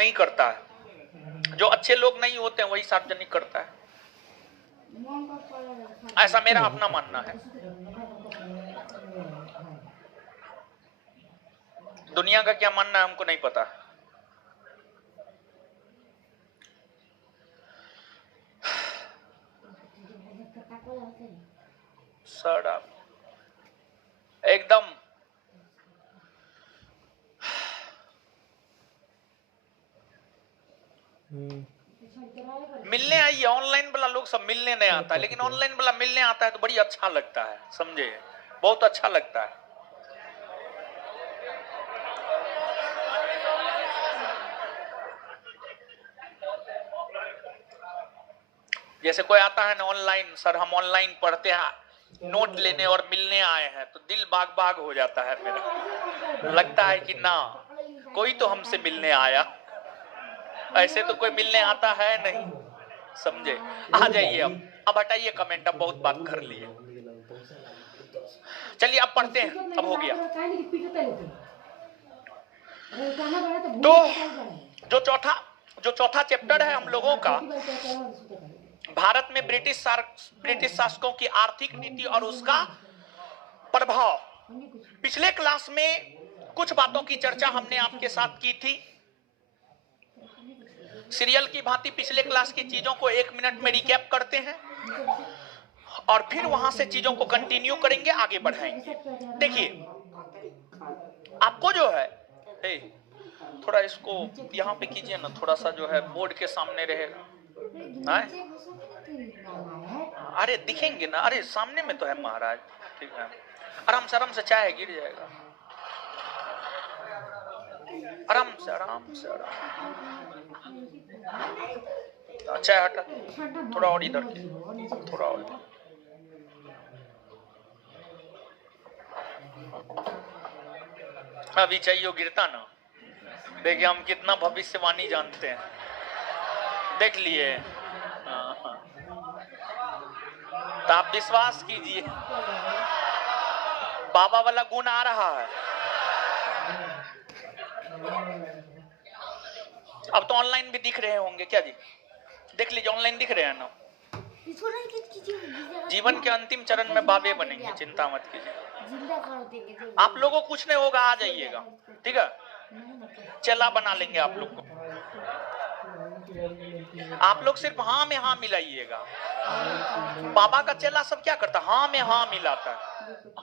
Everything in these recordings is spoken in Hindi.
नहीं करता है, जो अच्छे लोग नहीं होते हैं वही सार्वजनिक करता है। ऐसा मेरा अपना मानना है। दुनिया का क्या मानना है हमको नहीं पता। सड़ा एकदम मिलने आइए। ऑनलाइन वाला लोग सब मिलने नहीं आता है, लेकिन ऑनलाइन वाला मिलने आता है तो बड़ी अच्छा लगता है, समझे, बहुत अच्छा लगता है। जैसे कोई आता है ना ऑनलाइन, सर हम ऑनलाइन पढ़ते हैं, नोट लेने और मिलने आए हैं, तो दिल बाग बाग हो जाता है मेरा। लगता है कि ना कोई तो हमसे मिलने आया, ऐसे तो कोई मिलने आता है नहीं, समझे। आ जाइए अब हटाइए कमेंट, अब बहुत बात कर लिए। चलिए अब पढ़ते हैं, अब हो गया। तो जो चौथा चैप्टर है हम लोगों का, भारत में ब्रिटिश शासकों की आर्थिक नीति और उसका प्रभाव। पिछले क्लास में कुछ बातों की चर्चा हमने आपके साथ की थी। सीरियल की भांति पिछले क्लास की चीजों को 1 मिनट में रिकैप करते हैं और फिर वहां से चीजों को कंटिन्यू करेंगे, आगे बढ़ाएंगे। देखिए आपको जो है, थोड़ा इसको यहाँ पे कीजिए ना, थोड़ा सा जो है बोर्ड के सामने रहेगा। अरे दिखेंगे ना, अरे सामने में तो है महाराज, ठीक है। आराम से चाय गिर जाएगा, आराम से चाय हटा, थोड़ा और इधर के, थोड़ा और। अभी चाहिए गिरता ना, देखिए हम कितना भविष्यवाणी जानते हैं, देख लिए। तो आप विश्वास कीजिए, बाबा वाला गुण आ रहा है। अब तो ऑनलाइन भी दिख रहे होंगे क्या जी, देख लीजिए ऑनलाइन दिख रहे हैं ना। जीवन के अंतिम चरण में बाबे बनेंगे, चिंता मत कीजिए। आप लोगों को कुछ नहीं होगा, आ जाइएगा, ठीक है। चला बना लेंगे आप लोग को, आप लोग सिर्फ हाँ में हाँ मिलाइएगा। बाबा का चेला सब क्या करता है, हाँ में हाँ मिलाता है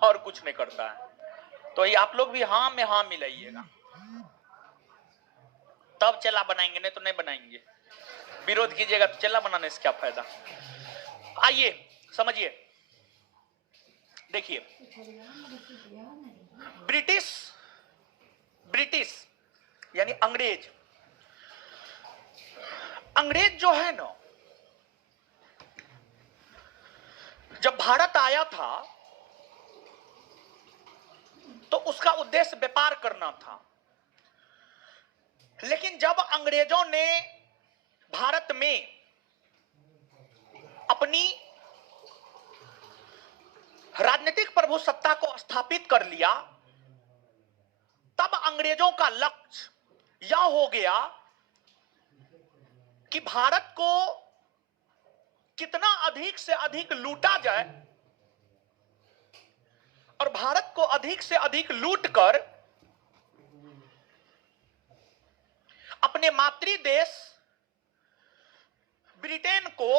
और कुछ नहीं करता है। तो ये आप लोग भी हाँ में हाँ मिलाइएगा, तब चेला बनाएंगे, नहीं तो नहीं बनाएंगे। विरोध कीजिएगा तो चेला बनाने से क्या फायदा। आइए समझिए, देखिए ब्रिटिश यानी अंग्रेज जो है ना, जब भारत आया था तो उसका उद्देश्य व्यापार करना था। लेकिन जब अंग्रेजों ने भारत में अपनी राजनीतिक प्रभुसत्ता को स्थापित कर लिया, तब अंग्रेजों का लक्ष्य यह हो गया कि भारत को कितना अधिक से अधिक लूटा जाए और भारत को अधिक से अधिक लूट कर अपने मातृ देश ब्रिटेन को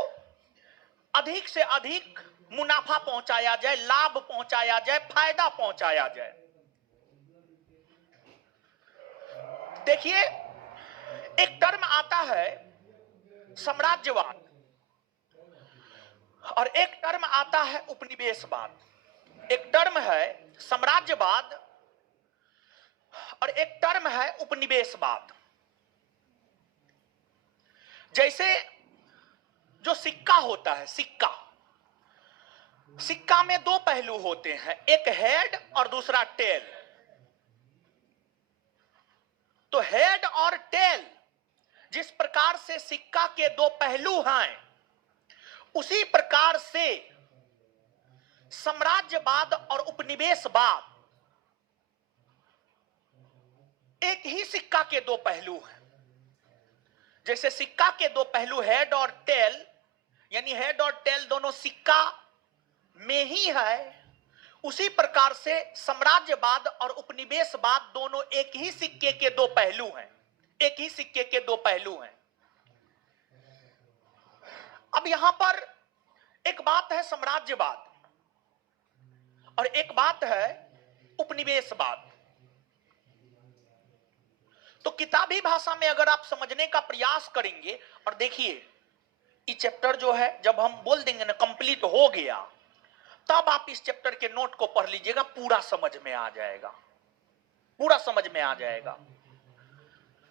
अधिक से अधिक मुनाफा पहुंचाया जाए, लाभ पहुंचाया जाए, फायदा पहुंचाया जाए। देखिए एक टर्म आता है साम्राज्यवाद और एक टर्म आता है उपनिवेशवाद। एक टर्म है साम्राज्यवाद और एक टर्म है उपनिवेशवाद। जैसे जो सिक्का होता है, सिक्का में दो पहलू होते हैं, एक हेड और दूसरा टेल। तो हेड और टेल जिस प्रकार से सिक्का के दो पहलू हैं, उसी प्रकार से साम्राज्यवाद और उपनिवेशवाद एक ही सिक्का के दो पहलू हैं। जैसे सिक्का के दो पहलू हेड और टेल, यानी हेड और टेल दोनों सिक्का में ही है, उसी प्रकार से साम्राज्यवाद और उपनिवेशवाद दोनों एक ही सिक्के के दो पहलू हैं, एक ही सिक्के के दो पहलू हैं। अब यहां पर एक बात है साम्राज्यवाद और एक बात है उपनिवेशवाद। तो किताबी भाषा में अगर आप समझने का प्रयास करेंगे, और देखिए ये चैप्टर जो है जब हम बोल देंगे ना कंप्लीट हो गया, तब आप इस चैप्टर के नोट को पढ़ लीजिएगा, पूरा समझ में आ जाएगा, पूरा समझ में आ जाएगा।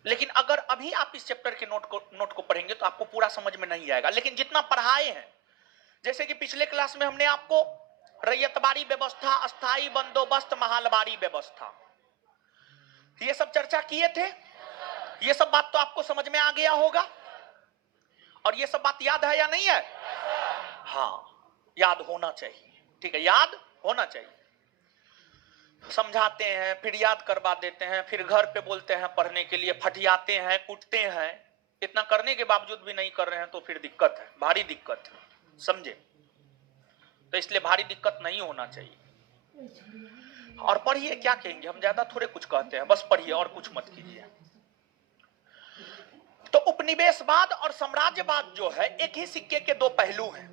लेकिन अगर अभी आप इस चैप्टर के नोट को पढ़ेंगे तो आपको पूरा समझ में नहीं आएगा। लेकिन जितना पढ़ाए हैं, जैसे कि पिछले क्लास में हमने आपको रैयतवाड़ी व्यवस्था, अस्थाई बंदोबस्त, महलवाड़ी व्यवस्था, ये सब चर्चा किए थे। ये सब बात तो आपको समझ में आ गया होगा, और ये सब बात याद है या नहीं है? हाँ, याद होना चाहिए। ठीक है, याद होना चाहिए। समझाते हैं, फिर याद करवा देते हैं, फिर घर पे बोलते हैं पढ़ने के लिए, फटियाते हैं, कूटते हैं। इतना करने के बावजूद भी नहीं कर रहे हैं तो फिर दिक्कत है, भारी दिक्कत है, समझे? तो इसलिए भारी दिक्कत नहीं होना चाहिए। और पढ़िए, क्या कहेंगे हम, ज्यादा थोड़े कुछ कहते हैं, बस पढ़िए और कुछ मत कीजिए। तो उपनिवेशवाद और साम्राज्यवाद जो है एक ही सिक्के के दो पहलू हैं।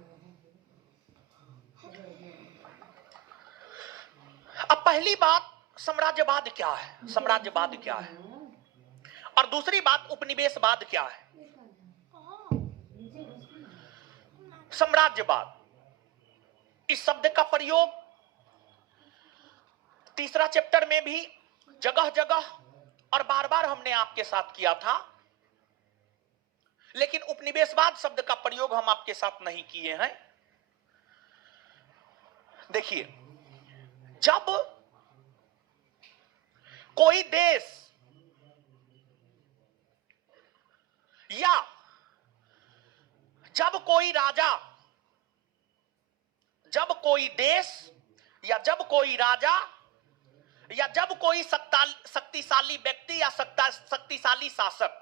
अब पहली बात, साम्राज्यवाद क्या है, साम्राज्यवाद क्या है, और दूसरी बात उपनिवेशवाद क्या है। साम्राज्यवाद, इस शब्द का प्रयोग तीसरा चैप्टर में भी जगह जगह और बार बार हमने आपके साथ किया था, लेकिन उपनिवेशवाद शब्द का प्रयोग हम आपके साथ नहीं किए हैं। देखिए, जब कोई देश या जब कोई राजा, जब कोई देश या जब कोई राजा या जब कोई शक्तिशाली व्यक्ति या शक्तिशाली शासक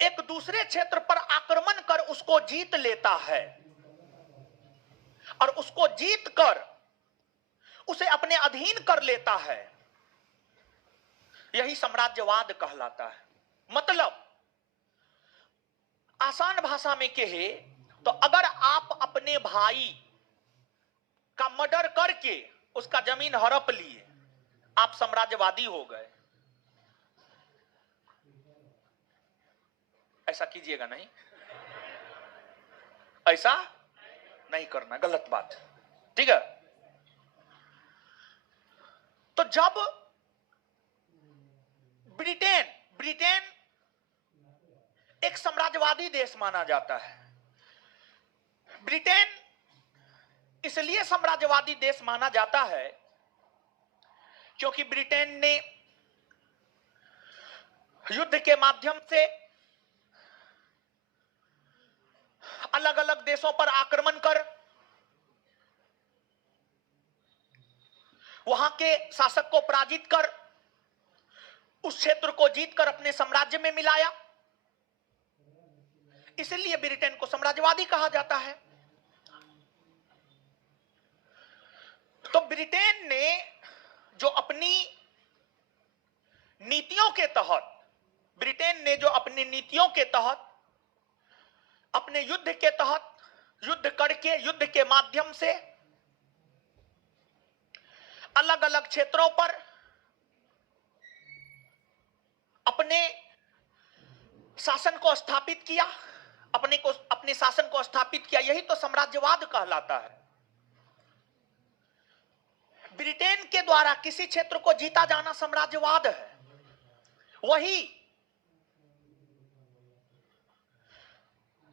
एक दूसरे क्षेत्र पर आक्रमण कर उसको जीत लेता है और उसको जीत कर उसे अपने अधीन कर लेता है, यही साम्राज्यवाद कहलाता है। मतलब आसान भाषा में कहे तो अगर आप अपने भाई का मर्डर करके उसका जमीन हड़प लिए, आप साम्राज्यवादी हो गए। ऐसा कीजिएगा नहीं, ऐसा नहीं करना, गलत बात, ठीक है। तो जब ब्रिटेन एक साम्राज्यवादी देश माना जाता है। ब्रिटेन इसलिए साम्राज्यवादी देश माना जाता है क्योंकि ब्रिटेन ने युद्ध के माध्यम से अलग अलग देशों पर आक्रमण कर वहां के शासक को पराजित कर उस क्षेत्र को जीतकर अपने साम्राज्य में मिलाया। इसलिए ब्रिटेन को साम्राज्यवादी कहा जाता है। तो ब्रिटेन ने जो अपनी नीतियों के तहत अपने युद्ध के तहत युद्ध करके, युद्ध के माध्यम से अलग अलग क्षेत्रों पर अपने शासन को स्थापित किया, अपने शासन को स्थापित किया, यही तो साम्राज्यवाद कहलाता है। ब्रिटेन के द्वारा किसी क्षेत्र को जीता जाना साम्राज्यवाद है। वही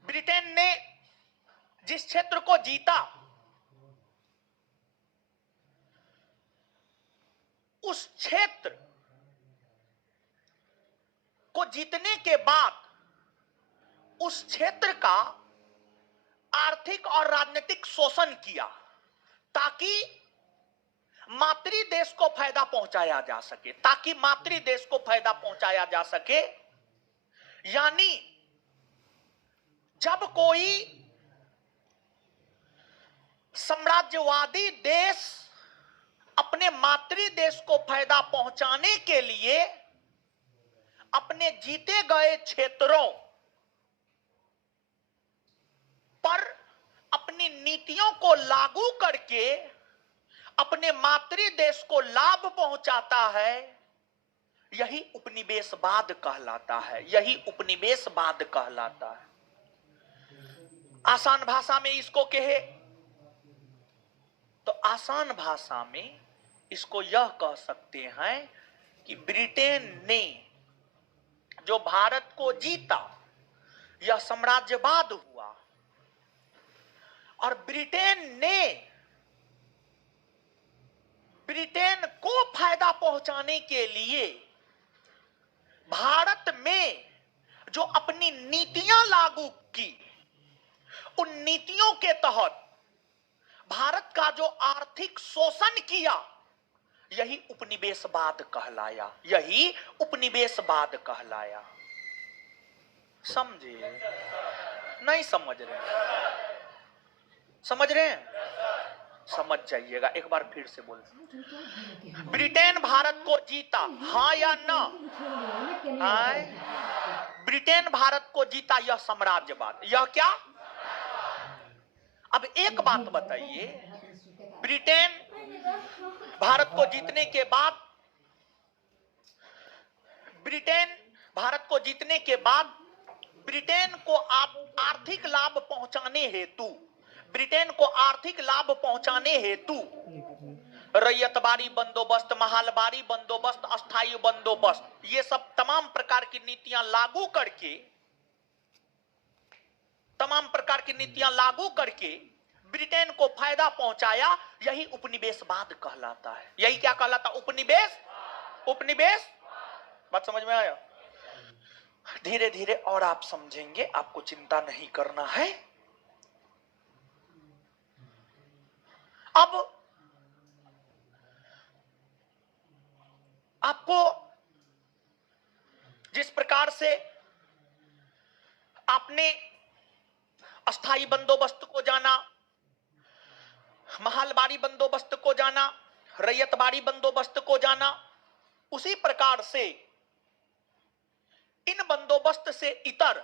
ब्रिटेन ने जिस क्षेत्र को जीता, उस क्षेत्र को जीतने के बाद उस क्षेत्र का आर्थिक और राजनीतिक शोषण किया ताकि मातृ देश को फायदा पहुंचाया जा सके, ताकि मातृ देश को फायदा पहुंचाया जा सके। यानी जब कोई साम्राज्यवादी देश अपने मातृ देश को फायदा पहुंचाने के लिए अपने जीते गए क्षेत्रों पर अपनी नीतियों को लागू करके अपने मातृ देश को लाभ पहुंचाता है, यही उपनिवेशवाद कहलाता है, यही उपनिवेशवाद कहलाता है। आसान भाषा में इसको कहे तो आसान भाषा में इसको यह कह सकते हैं कि ब्रिटेन ने जो भारत को जीता यह साम्राज्यवाद हुआ, और ब्रिटेन को फायदा पहुंचाने के लिए भारत में जो अपनी नीतियां लागू की, उन नीतियों के तहत भारत का जो आर्थिक शोषण किया, यही उपनिवेशवाद कहलाया, यही उपनिवेशवाद कहलाया। समझे? नहीं समझ रहे? समझ रहे हैं? समझ जाइएगा, एक बार फिर से बोल। ब्रिटेन भारत को जीता, हाँ या ना? ब्रिटेन भारत को जीता, यह साम्राज्यवाद, यह क्या? अब एक बात बताइए, ब्रिटेन भारत को जीतने के बाद, ब्रिटेन भारत को जीतने के बाद ब्रिटेन को आर्थिक लाभ पहुंचाने हेतु, ब्रिटेन को आर्थिक लाभ पहुंचाने हेतु रैयतवारी बंदोबस्त, महलवारी बंदोबस्त, अस्थायी बंदोबस्त, ये सब तमाम प्रकार की नीतियां लागू करके, तमाम प्रकार की नीतियां लागू करके ब्रिटेन को फायदा पहुंचाया, यही उपनिवेशवाद कहलाता है। यही क्या कहलाता? उपनिवेश। उपनिवेश। बात समझ में आया? धीरे धीरे और आप समझेंगे, आपको चिंता नहीं करना है। अब आपको जिस प्रकार से आपने अस्थायी बंदोबस्त को जाना, महलवारी बंदोबस्त को जाना, रैयतवारी बंदोबस्त को जाना, उसी प्रकार से इन बंदोबस्त से इतर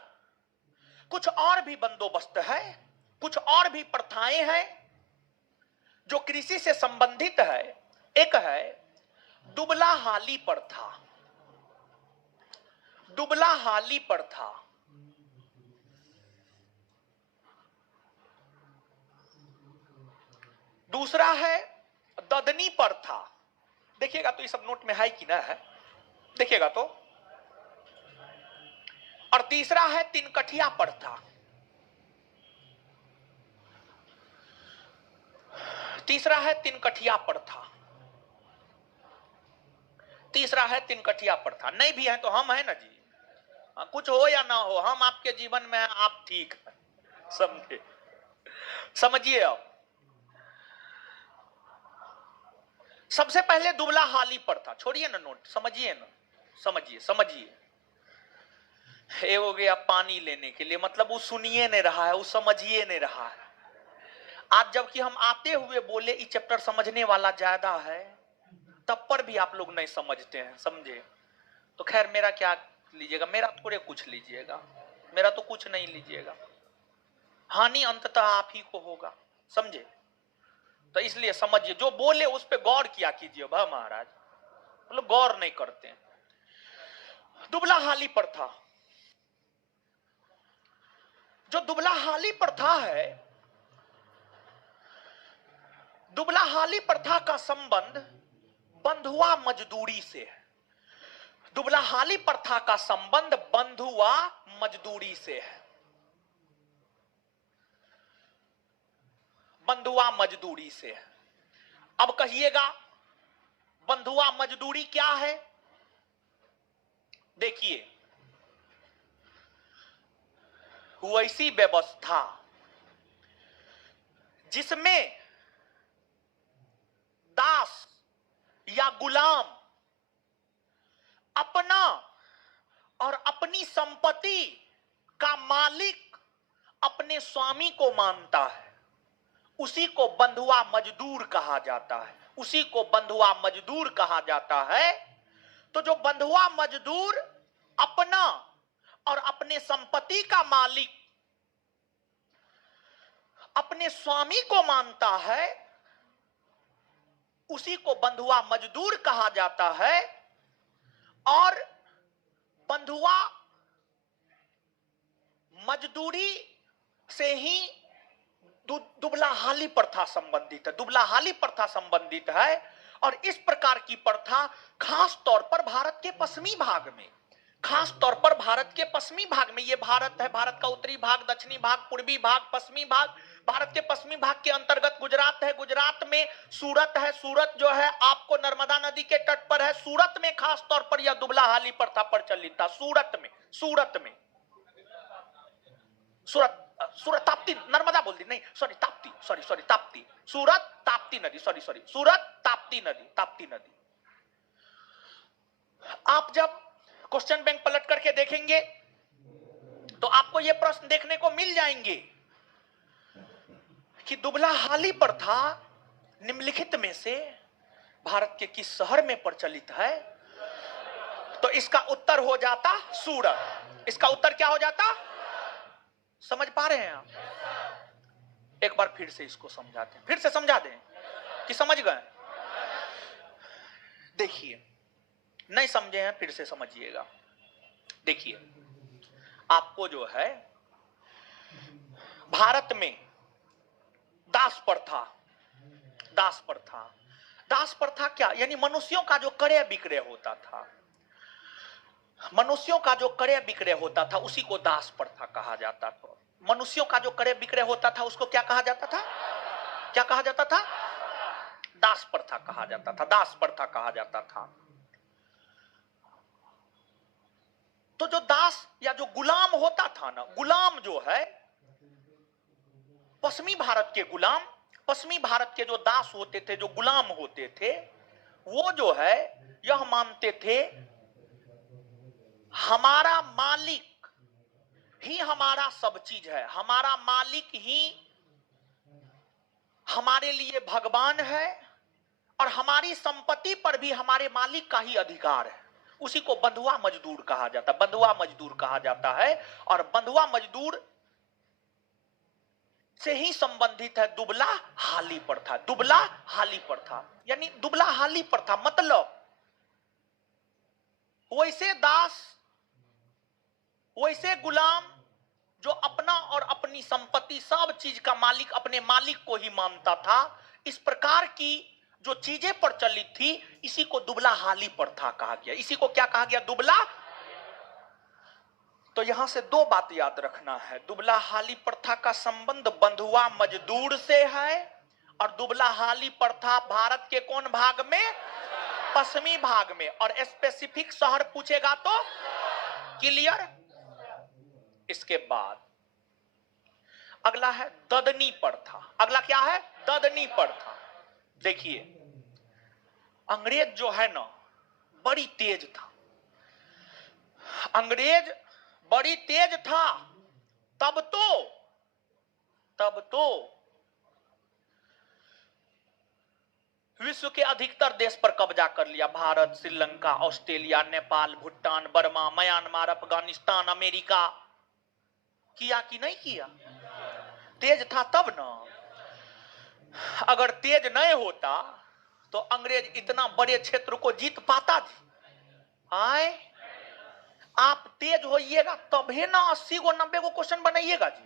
कुछ और भी बंदोबस्त है, कुछ और भी प्रथाएं हैं जो कृषि से संबंधित है। एक है दुबला हाली प्रथा, दुबला हाली प्रथा। दूसरा है ददनी प्रथा। देखिएगा तो ये सब नोट में है कि ना है, देखिएगा तो। और तीसरा है तिनकठिया प्रथा। तीसरा है तिनकठिया प्रथा। तीसरा है तिनकठिया प्रथा। नहीं भी है तो हम है ना जी, कुछ हो या ना हो, हम आपके जीवन में हैं, आप ठीक है। समझे? समझिए। अब सबसे पहले दुबला हाली प्रथा, छोड़िए ना नोट, समझिए ना, समझिए समझिए। ये हो गया पानी लेने के लिए, मतलब वो सुनिए नहीं रहा है, वो समझिए नहीं रहा है। आज जबकि हम आते हुए बोले ये चैप्टर समझने वाला ज्यादा है, तब पर भी आप लोग नहीं समझते हैं। समझे? तो खैर मेरा क्या लीजिएगा, मेरा थोड़े कुछ लीजिएगा, मेरा तो कुछ नहीं लीजिएगा, हानि अंततः आप ही को होगा। समझे? तो इसलिए समझिए, जो बोले उस पर गौर किया कीजिए। भा महाराज मतलब गौर नहीं करते हैं। दुबला हाली प्रथा, जो दुबला हाली प्रथा है, दुबला हाली प्रथा का संबंध बंधुआ मजदूरी से है। दुबला हाली प्रथा का संबंध बंधुआ मजदूरी से है। बंधुआ मजदूरी से है। अब कहिएगा बंधुआ मजदूरी क्या है? देखिए, वैसी व्यवस्था जिसमें दास या गुलाम अपना और अपनी संपत्ति का मालिक अपने स्वामी को मानता है, उसी को बंधुआ मजदूर कहा जाता है। उसी को बंधुआ मजदूर कहा जाता है। तो जो बंधुआ मजदूर अपना और अपने संपत्ति का मालिक अपने स्वामी को मानता है, उसी को बंधुआ मजदूर कहा जाता है। और बंधुआ मजदूरी से ही दुबला हाली प्रथा संबंधित है। दुबला हाली प्रथा संबंधित है। और इस प्रकार की प्रथा खास तौर पर भारत के पश्चिमी भाग में, खास तौर पर भारत के पश्चिमी भाग में, ये भारत है, भारत का उत्तरी भाग, दक्षिणी भाग, पूर्वी भाग, पश्चिमी भाग, भारत के पश्चिमी भाग के अंतर्गत गुजरात है। गुजरात में सूरत है। सूरत जो है आपको नर्मदा नदी के तट पर है। सूरत में खास तौर पर यह दुबला हाली प्रथा प्रचलित था। सूरत में सूरत ताप्ती, नर्मदा बोल दी, नहीं सॉरी ताप्ती, सॉरी ताप्ती, सूरत ताप्ती नदी, सॉरी सूरत ताप्ती नदी। आप जब क्वेश्चन बैंक पलट करके देखेंगे तो आपको यह प्रश्न देखने को मिल जाएंगे कि दुबला हाली प्रथा निम्नलिखित में से भारत के किस शहर में प्रचलित है। तो इसका उत्तर हो जाता सूरत। इसका उत्तर क्या हो जाता? समझ पा रहे हैं आप? एक बार फिर से इसको समझाते हैं, फिर से समझा दें कि समझ गए। देखिए, नहीं समझे हैं फिर से समझिएगा। देखिए, आपको जो है भारत में दास प्रथा क्या, यानी मनुष्यों का जो क्रय विक्रय होता था, मनुष्यों का जो क्रय विक्रय होता था उसी को दास प्रथा कहा जाता था। मनुष्यों का जो क्रय विक्रय होता था उसको क्या कहा जाता था? क्या कहा जाता था? दास प्रथा कहा जाता था। दास प्रथा कहा जाता था। तो जो दास या जो गुलाम होता था ना, गुलाम जो है पश्चिमी भारत के गुलाम, पश्चिमी भारत के जो दास होते थे, जो गुलाम होते थे, वो जो है यह मानते थे हमारा मालिक ही हमारा सब चीज है, हमारा मालिक ही हमारे लिए भगवान है और हमारी संपत्ति पर भी हमारे मालिक का ही अधिकार है। उसी को बंधुआ मजदूर कहा जाता है। बंधुआ मजदूर कहा जाता है। और बंधुआ मजदूर से ही संबंधित है दुबला हाली प्रथा। दुबला हाली प्रथा यानी दुबला हाली प्रथा मतलब वैसे दास, वैसे गुलाम जो अपना और अपनी संपत्ति सब चीज का मालिक अपने मालिक को ही मानता था। इस प्रकार की जो चीजें प्रचलित थी, इसी को दुबला हाली प्रथा कहा गया। इसी को क्या कहा गया? दुबला। तो यहां से दो बात याद रखना है। दुबला हाली प्रथा का संबंध बंधुआ मजदूर से है और दुबला हाली प्रथा भारत के कौन भाग में? पश्चिमी भाग में। और स्पेसिफिक शहर पूछेगा तो क्लियर। इसके बाद अगला है ददनी प्रथा। अगला क्या है? ददनी प्रथा। देखिए, अंग्रेज जो है ना बड़ी तेज था। अंग्रेज बड़ी तेज था। तब तो विश्व के अधिकतर देश पर कब्जा कर लिया। Bharat, Sri Lanka, Australia, Nepal, Bhutan, Burma, Myanmar, Afghanistan, America. किया कि नहीं किया? तेज था तब ना। अगर तेज नहीं होता तो अंग्रेज इतना बड़े क्षेत्र को जीत पाता थी। आए, आप तेज होइएगा तभी ना 80 को 90 को क्वेश्चन बनाइएगा जी।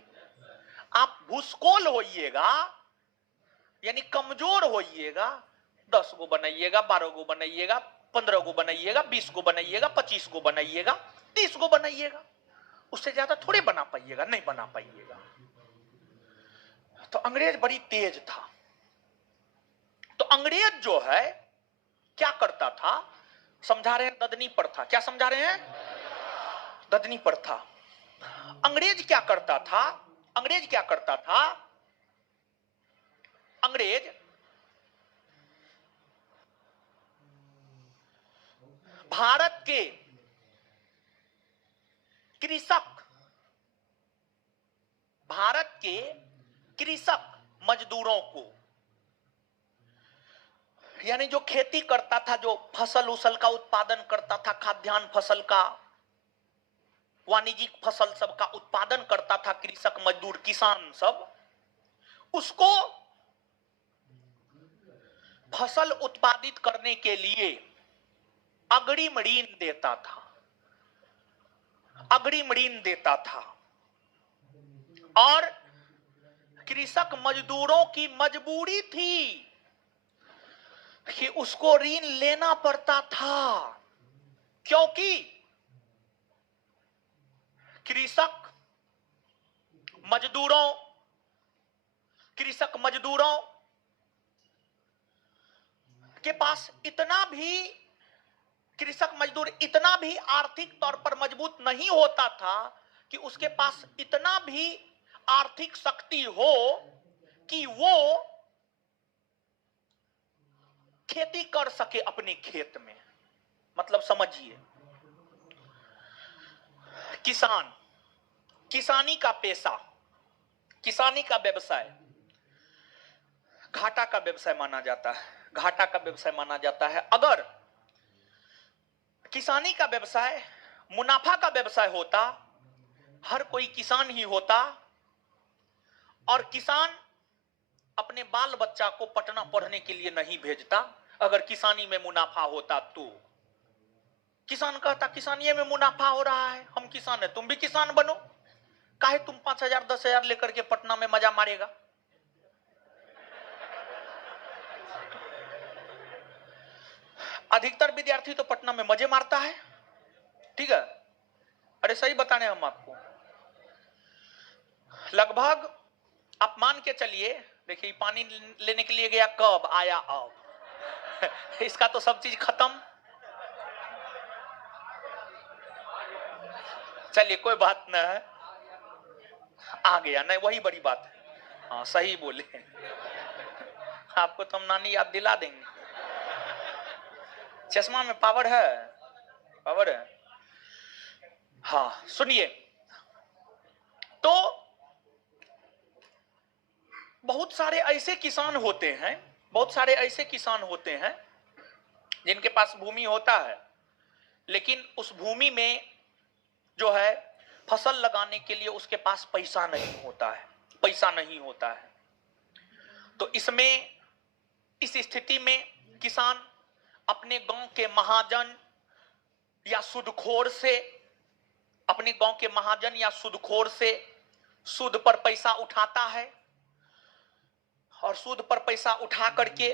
आप भूसकोल होइएगा यानी कमजोर होइएगा, 10 को बनाइएगा, 12 को बनाइएगा, 15 को बनाइएगा, 20 को बनाइएगा, 25 को बनाइएगा, 30 को बनाइएगा, उससे ज्यादा थोड़े बना पाइएगा, नहीं बना पाइएगा। तो अंग्रेज बड़ी तेज था। तो अंग्रेज जो है क्या करता था? समझा रहे हैं ददनी प्रथा। क्या समझा रहे हैं? ददनी प्रथा। अंग्रेज क्या करता था? अंग्रेज क्या करता था? अंग्रेज भारत के कृषक मजदूरों को, यानी जो खेती करता था, जो फसल उसल का उत्पादन करता था, खाद्यान्न फसल का, वाणिज्यिक फसल सब का उत्पादन करता था, कृषक मजदूर किसान सब, उसको फसल उत्पादित करने के लिए अग्रिम ऋण देता था, अग्रिम ऋण देता था। और कृषक मजदूरों की मजबूरी थी कि उसको ऋण लेना पड़ता था, क्योंकि कृषक मजदूरों के पास कृषक मजदूर इतना भी आर्थिक तौर पर मजबूत नहीं होता था कि उसके पास इतना भी आर्थिक शक्ति हो कि वो खेती कर सके अपने खेत में। मतलब समझिए, किसानी का पेशा, किसानी का व्यवसाय घाटा का व्यवसाय माना जाता है, घाटा का व्यवसाय माना जाता है। अगर किसानी का व्यवसाय मुनाफा का व्यवसाय होता, हर कोई किसान ही होता, और किसान अपने बाल बच्चा को पटना पढ़ने के लिए नहीं भेजता। अगर किसानी में मुनाफा होता तो किसान कहता किसानी में मुनाफा हो रहा है, हम किसान है, तुम भी किसान बनो, काहे तुम 5,000 10,000 लेकर के पटना में मजा मारेगा। अधिकतर विद्यार्थी तो पटना में मजे मारता है, ठीक है। अरे सही बताने हम आपको, लगभग आप मान के चलिए, देखिए पानी लेने के लिए गया, कब आया अब इसका तो सब चीज खत्म। चलिए कोई बात न है, आ गया नहीं, वही बड़ी बात है। हाँ सही बोले, आपको तो हम नानी याद दिला देंगे। चश्मा में पावर है, पावर है। हाँ सुनिए, तो बहुत सारे ऐसे किसान होते हैं, बहुत सारे ऐसे किसान होते हैं जिनके पास भूमि होता है, लेकिन उस भूमि में जो है फसल लगाने के लिए उसके पास पैसा नहीं होता है, पैसा नहीं होता है। तो इस स्थिति में किसान अपने गांव के महाजन या सूदखोर से, अपने गांव के महाजन या सूदखोर से सूद पर पैसा उठाता है, और सूद पर पैसा उठा करके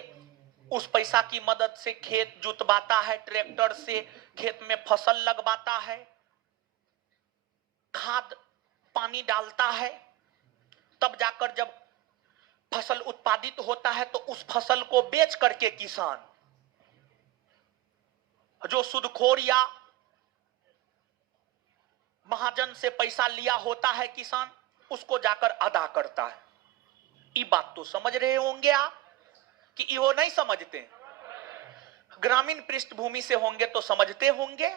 उस पैसा की मदद से खेत जुतवाता है, ट्रैक्टर से खेत में फसल लगवाता है, खाद पानी डालता है। तब जाकर जब फसल उत्पादित होता है तो उस फसल को बेच करके किसान, जो सूदखोर या महाजन से पैसा लिया होता है किसान, उसको जाकर अदा करता है। ये बात तो समझ रहे होंगे आप कि ये नहीं समझते, ग्रामीण पृष्ठभूमि से होंगे तो समझते होंगे,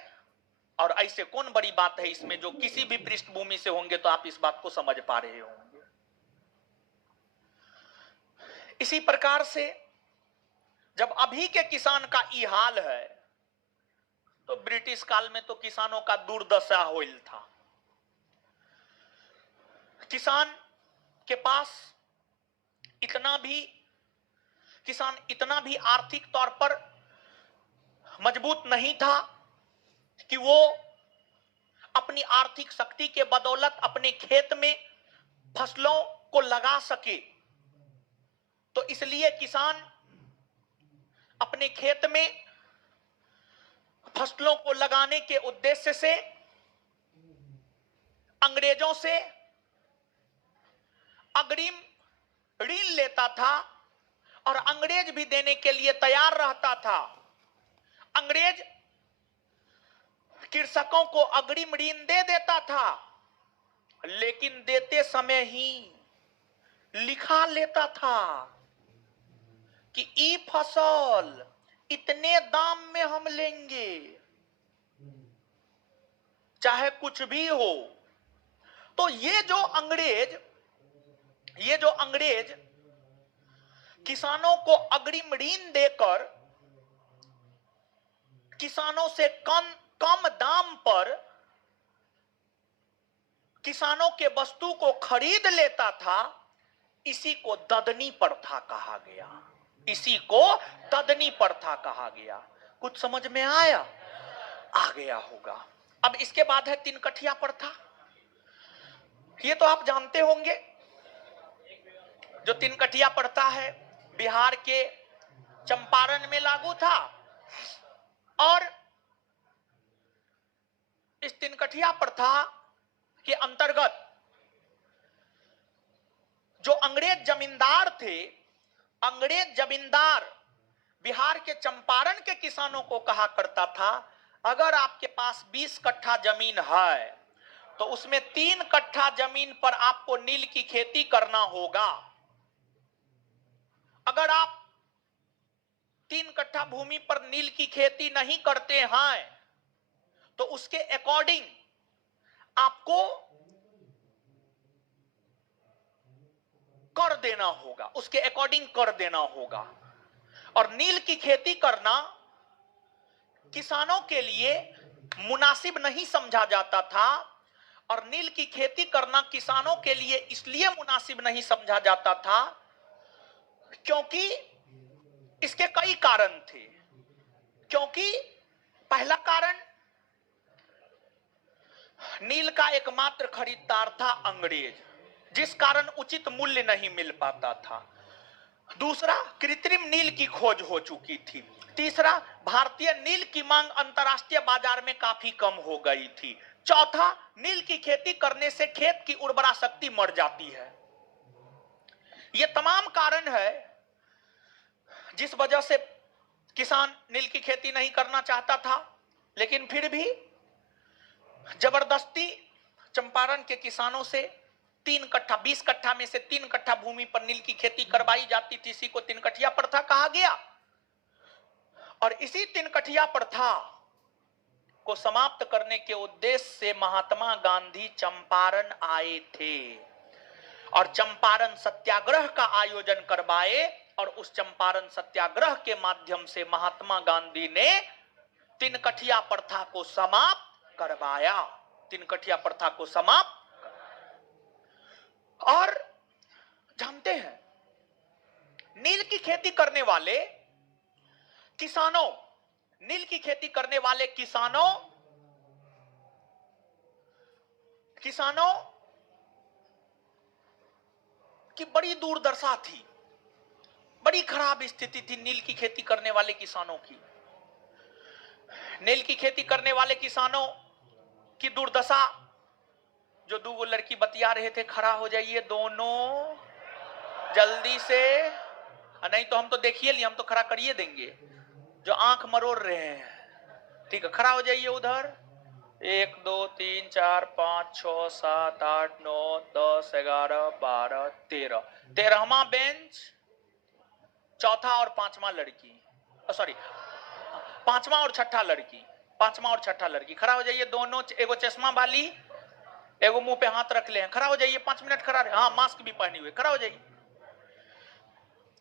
और ऐसे कौन बड़ी बात है इसमें, जो किसी भी पृष्ठभूमि से होंगे तो आप इस बात को समझ पा रहे होंगे। इसी प्रकार से जब अभी के किसान का ये हाल है, तो ब्रिटिश काल में तो किसानों का दुर्दशा होइल था। किसान के पास किसान इतना भी आर्थिक तौर पर मजबूत नहीं था कि वो अपनी आर्थिक शक्ति के बदौलत अपने खेत में फसलों को लगा सके। तो इसलिए किसान अपने खेत में फसलों को लगाने के उद्देश्य से अंग्रेजों से अग्रिम ऋण लेता था, और अंग्रेज भी देने के लिए तैयार रहता था। अंग्रेज कृषकों को अग्रिम ऋण दे देता था, लेकिन देते समय ही लिखा लेता था कि ई फसल इतने दाम में हम लेंगे, चाहे कुछ भी हो। तो ये जो अंग्रेज किसानों को अग्रिम ऋण देकर किसानों से कम दाम पर किसानों के वस्तु को खरीद लेता था, इसी को ददनी प्रथा कहा गया। इसी को ददनी प्रथा कहा गया। कुछ समझ में आया? आ गया होगा। अब इसके बाद है तीन कठिया प्रथा। ये तो आप जानते होंगे। जो तीन कठिया प्रथा है, बिहार के चंपारण में लागू था। और इस तीन कठिया प्रथा के अंतर्गत जो अंग्रेज जमींदार थे, अंग्रेज जमींदार बिहार के चंपारण के किसानों को कहा करता था, अगर आपके पास 20 कट्ठा जमीन है तो उसमें 3 कट्ठा जमीन पर आपको नील की खेती करना होगा। अगर आप 3 कट्ठा भूमि पर नील की खेती नहीं करते हैं तो उसके अकॉर्डिंग आपको कर देना होगा, उसके अकॉर्डिंग कर देना होगा। और नील की खेती करना किसानों के लिए मुनासिब नहीं समझा जाता था। और नील की खेती करना किसानों के लिए इसलिए मुनासिब नहीं समझा जाता था क्योंकि इसके कई कारण थे। क्योंकि पहला कारण, नील का एकमात्र खरीदार था अंग्रेज, जिस कारण उचित मूल्य नहीं मिल पाता था। दूसरा, कृत्रिम नील की खोज हो चुकी थी। तीसरा, भारतीय नील की मांग अंतर्राष्ट्रीय बाजार में काफी कम हो गई थी। चौथा, नील की खेती करने से खेत की उर्वरा शक्ति मर जाती है। ये तमाम कारण है जिस वजह से किसान नील की खेती नहीं करना चाहता था। लेकिन फिर भी जबरदस्ती चंपारण के किसानों से 3 कट्ठा, 20 कट्ठा में से 3 कट्ठा भूमि पर नील की खेती करवाई जाती थी। इसी को तीन कठिया प्रथा कहा गया। और इसी तीन कठिया प्रथा को समाप्त करने के उद्देश्य से महात्मा गांधी चंपारण आए थे और चंपारण सत्याग्रह का आयोजन करवाए। और उस चंपारण सत्याग्रह के माध्यम से महात्मा गांधी ने तीन कठिया प्रथा को समाप्त करवाया। तीन कठिया प्रथा को समाप्त। और जानते हैं, नील की खेती करने वाले किसानों, नील की खेती करने वाले किसानों की बड़ी दुर्दशा थी, बड़ी खराब स्थिति थी नील की खेती करने वाले किसानों की। नील की खेती करने वाले किसानों की दुर्दशा, जो 2 लड़की बतिया रहे थे, खड़ा हो जाइए दोनों जल्दी से, नहीं तो हम तो देखिए लिए, हम तो खड़ा करिए देंगे। जो आंख मरोड़ रहे हैं, ठीक है, खड़ा हो जाइए उधर। 1 2 3 4 5 6 7 8 9 10 11 12 13, 13वां बेंच, चौथा और पांचवा लड़की, सॉरी, पांचवा और छठा लड़की, पांचवा और छठा लड़की, खड़ा हो जाइए दोनों। एगो चश्मा वाली, एगो मुंह पे हाथ रख ले हैं, खड़ा हो जाइए, 5 मिनट खड़ा रहे। हाँ, मास्क भी पहने हुए, खड़ा हो जाइए,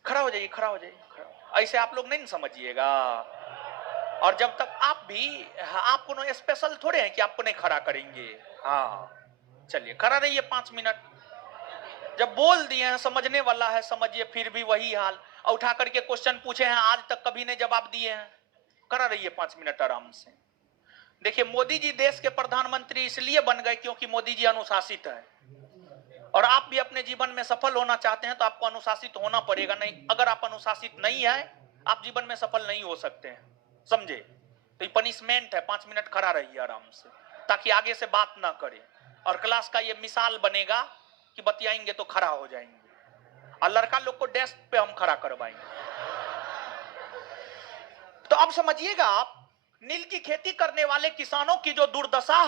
खड़ा हो जाइए, खड़ा हो जाइए। ऐसे आप लोग नहीं समझिएगा। और जब तक आप भी, आप कोनो स्पेशल थोड़े हैं कि आपको नहीं खड़ा करेंगे। हाँ, चलिए खड़ा रहिए 5 मिनट। जब बोल दिए हैं, समझने वाला है समझिए, फिर भी वही हाल। उठा करके क्वेश्चन पूछे हैं, आज तक कभी नहीं जवाब दिए हैं। खड़ा रहिए 5 मिनट आराम से। देखिए, मोदी जी देश के प्रधानमंत्री इसलिए बन गए क्योंकि मोदी जी अनुशासित है। और आप भी अपने जीवन में सफल होना चाहते हैं तो आपको अनुशासित होना पड़ेगा। नहीं, अगर आप अनुशासित नहीं है, आप जीवन में सफल नहीं हो सकते हैं, समझे? तो ये पनिशमेंट है। 5 मिनट खड़ा रहिए आराम से, ताकि आगे से बात ना करें। और क्लास का ये मिसाल बनेगा कि बतियाएंगे तो खड़ा हो जाएंगे, और लड़का लोग को डेस्क पे हम खड़ा करवाएंगे। तो अब समझिएगा आप, नील की खेती करने वाले किसानों की जो दुर्दशा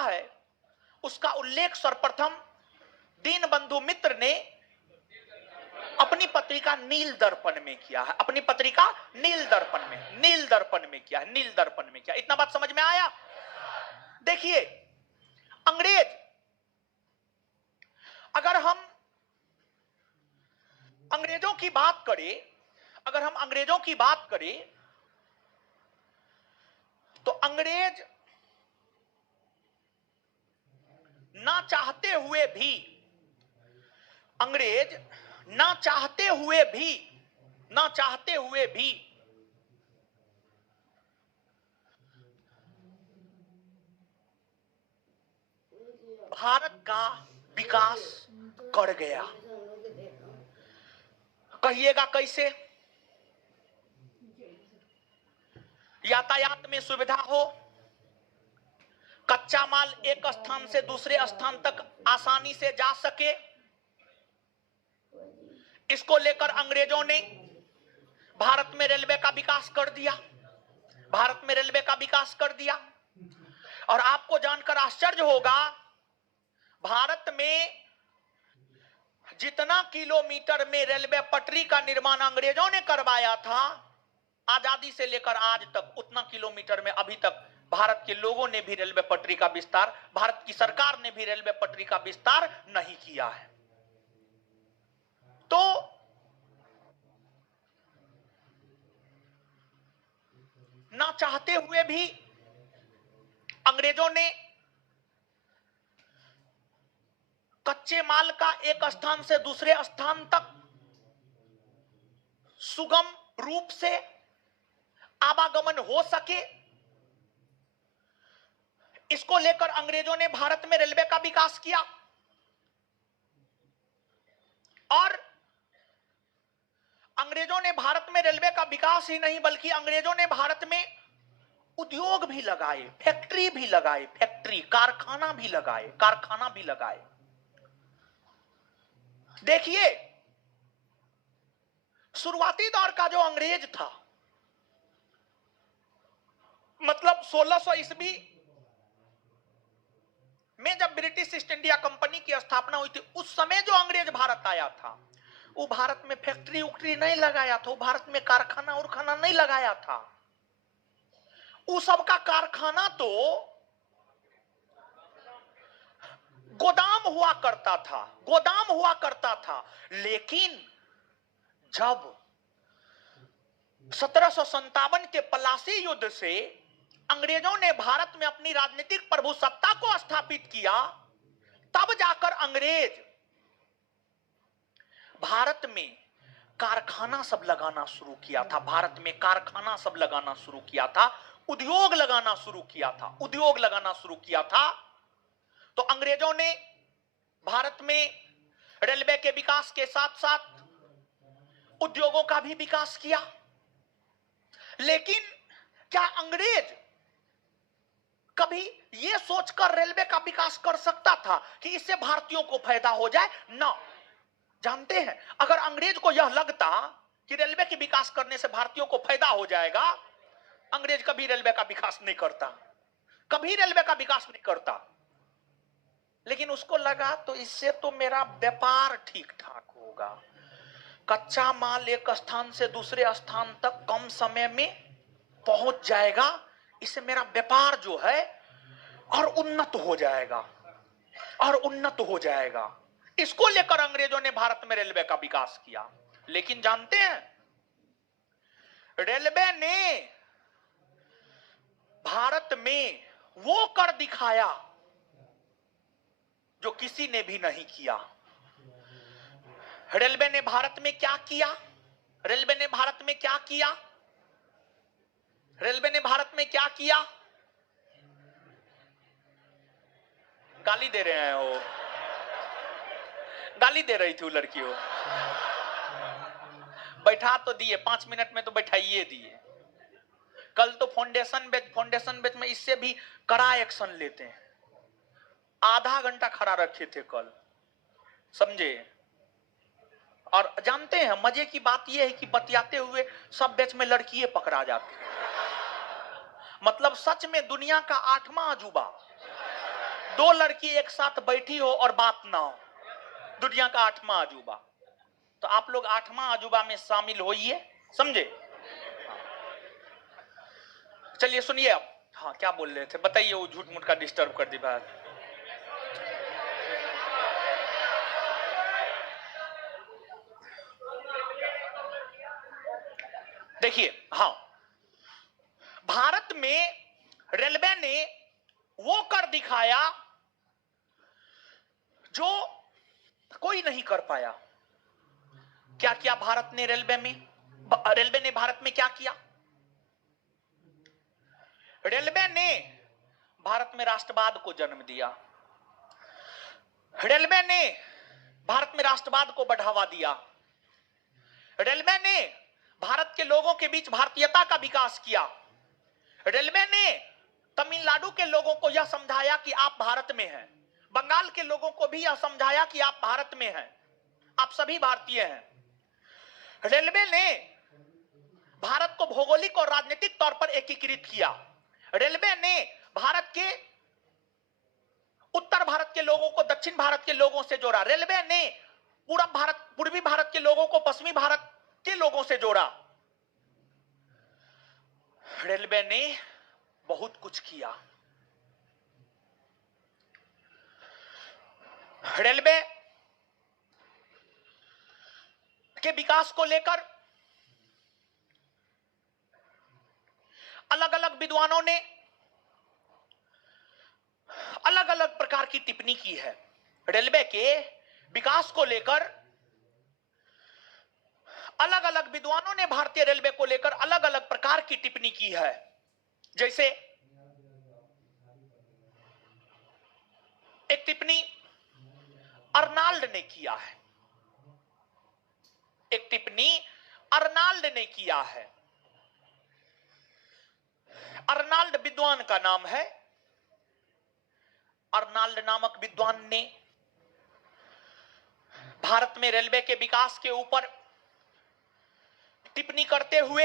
है, उसका उल्लेख सर्वप्रथम दीनबंधु मित्र ने अपनी पत्रिका नील दर्पण में किया है। अपनी पत्रिका नील दर्पण में किया है। नील दर्पण में किया। इतना बात समझ में आया? देखिए, अंग्रेज, अगर हम अंग्रेजों की बात करें, अगर हम अंग्रेजों की बात करें, तो अंग्रेज ना चाहते हुए भी, अंग्रेज ना चाहते हुए भी, ना चाहते हुए भी भारत का विकास कर गया। कहिएगा कैसे? यातायात में सुविधा हो, कच्चा माल एक स्थान से दूसरे स्थान तक आसानी से जा सके, इसको लेकर अंग्रेजों ने भारत में रेलवे का विकास कर दिया, भारत में रेलवे का विकास कर दिया। और आपको जानकर आश्चर्य होगा, भारत में जितना किलोमीटर में रेलवे पटरी का निर्माण अंग्रेजों ने करवाया था, आजादी से लेकर आज तक उतना किलोमीटर में अभी तक भारत के लोगों ने भी रेलवे पटरी का विस्तार, भारत की सरकार ने भी रेलवे पटरी का विस्तार नहीं किया है। तो ना चाहते हुए भी अंग्रेजों ने कच्चे माल का एक स्थान से दूसरे स्थान तक सुगम रूप से आवागमन हो सके, इसको लेकर अंग्रेजों ने भारत में रेलवे का विकास किया। और अंग्रेजों ने भारत में रेलवे का विकास ही नहीं, बल्कि अंग्रेजों ने भारत में उद्योग भी लगाए, फैक्ट्री भी लगाए, फैक्ट्री कारखाना भी लगाए, कारखाना भी लगाए। देखिए, शुरुआती दौर का जो अंग्रेज था, मतलब 1600 ईस्वी में जब ब्रिटिश ईस्ट इंडिया कंपनी की स्थापना हुई थी, उस समय जो अंग्रेज भारत आया था, वो भारत में फैक्ट्री उक्ट्री नहीं लगाया था, वो भारत में कारखाना उरखाना नहीं लगाया था। उस सब का कारखाना तो गोदाम हुआ करता था, गोदाम हुआ करता था। लेकिन जब 1757 के पलासी युद्ध से अंग्रेजों ने भारत में अपनी राजनीतिक प्रभुसत्ता को स्थापित किया, तब जाकर अंग्रेज भारत में कारखाना सब लगाना शुरू किया था, भारत में कारखाना सब लगाना शुरू किया था, उद्योग लगाना शुरू किया था, उद्योग लगाना शुरू किया था। तो अंग्रेजों ने भारत में रेलवे के विकास के साथ साथ उद्योगों का भी विकास किया। लेकिन क्या अंग्रेज कभी यह सोचकर रेलवे का विकास कर सकता था कि इससे भारतीयों को फायदा हो जाए? ना। जानते हैं, अगर अंग्रेज को यह लगता कि रेलवे के विकास करने से भारतीयों को फायदा हो जाएगा, अंग्रेज कभी रेलवे का विकास नहीं करता, कभी रेलवे का विकास नहीं करता। लेकिन उसको लगा तो इससे तो मेरा व्यापार ठीक ठाक होगा, कच्चा माल एक स्थान से दूसरे स्थान तक कम समय में पहुंच जाएगा, इससे मेरा व्यापार जो है और उन्नत हो जाएगा, और उन्नत हो जाएगा। इसको लेकर अंग्रेजों ने भारत में रेलवे का विकास किया। लेकिन जानते हैं, रेलवे ने भारत में वो कर दिखाया जो किसी ने भी नहीं किया। रेलवे ने भारत में क्या किया? रेलवे ने भारत में क्या किया? रेलवे ने भारत में क्या किया? गाली दे रहे हैं वो, गाली दे रही थी वो लड़की वो। बैठा तो दिए, 5 मिनट में तो बैठाइए दिए। कल तो फाउंडेशन बेच में इससे भी कड़ा एक्शन लेते हैं। आधा घंटा खड़ा रखे थे कल, समझे? और जानते हैं मजे की बात यह है कि बतियाते हुए सब बैच में लड़कियां पकड़ा जाती है। मतलब सच में दुनिया का 8वां अजूबा, 2 लड़की एक साथ बैठी हो और बात ना हो, दुनिया का 8वां अजूबा। तो आप लोग 8वां अजूबा में शामिल होइए, समझे? चलिए सुनिए, अब हाँ क्या बोल रहे थे बताइए, वो झूठ मूठ का डिस्टर्ब कर दी बात। देखिए, हाँ, भारत में रेलवे ने वो कर दिखाया जो कोई नहीं कर पाया। क्या किया भारत ने रेलवे में? रेलवे ने भारत में क्या किया? रेलवे ने भारत में राष्ट्रवाद को जन्म दिया। रेलवे ने भारत में राष्ट्रवाद को बढ़ावा दिया। रेलवे ने भारत के लोगों के बीच भारतीयता का विकास किया। रेलवे ने तमिलनाडु के लोगों को यह समझाया कि आप भारत में हैं। बंगाल के लोगों को भी यह समझाया कि आप भारत में हैं, आप सभी भारतीय हैं। रेलवे ने भारत को भौगोलिक और राजनीतिक तौर पर एकीकृत किया। रेलवे ने भारत के उत्तर भारत के लोगों को दक्षिण भारत के लोगों से जोड़ा। रेलवे ने पूर्वी भारत के लोगों को पश्चिमी भारत के लोगों से जोड़ा। रेलवे ने बहुत कुछ किया। रेलवे के विकास को लेकर अलग अलग विद्वानों ने अलग अलग प्रकार की टिप्पणी की है। रेलवे के विकास को लेकर अलग अलग विद्वानों ने भारतीय रेलवे को लेकर अलग अलग प्रकार की टिप्पणी की है। जैसे एक टिप्पणी अर्नाल्ड ने किया है। एक टिप्पणी अर्नाल्ड ने किया है। अर्नाल्ड विद्वान का नाम है। अर्नाल्ड नामक विद्वान ने भारत में रेलवे के विकास के ऊपर टिप्पणी करते हुए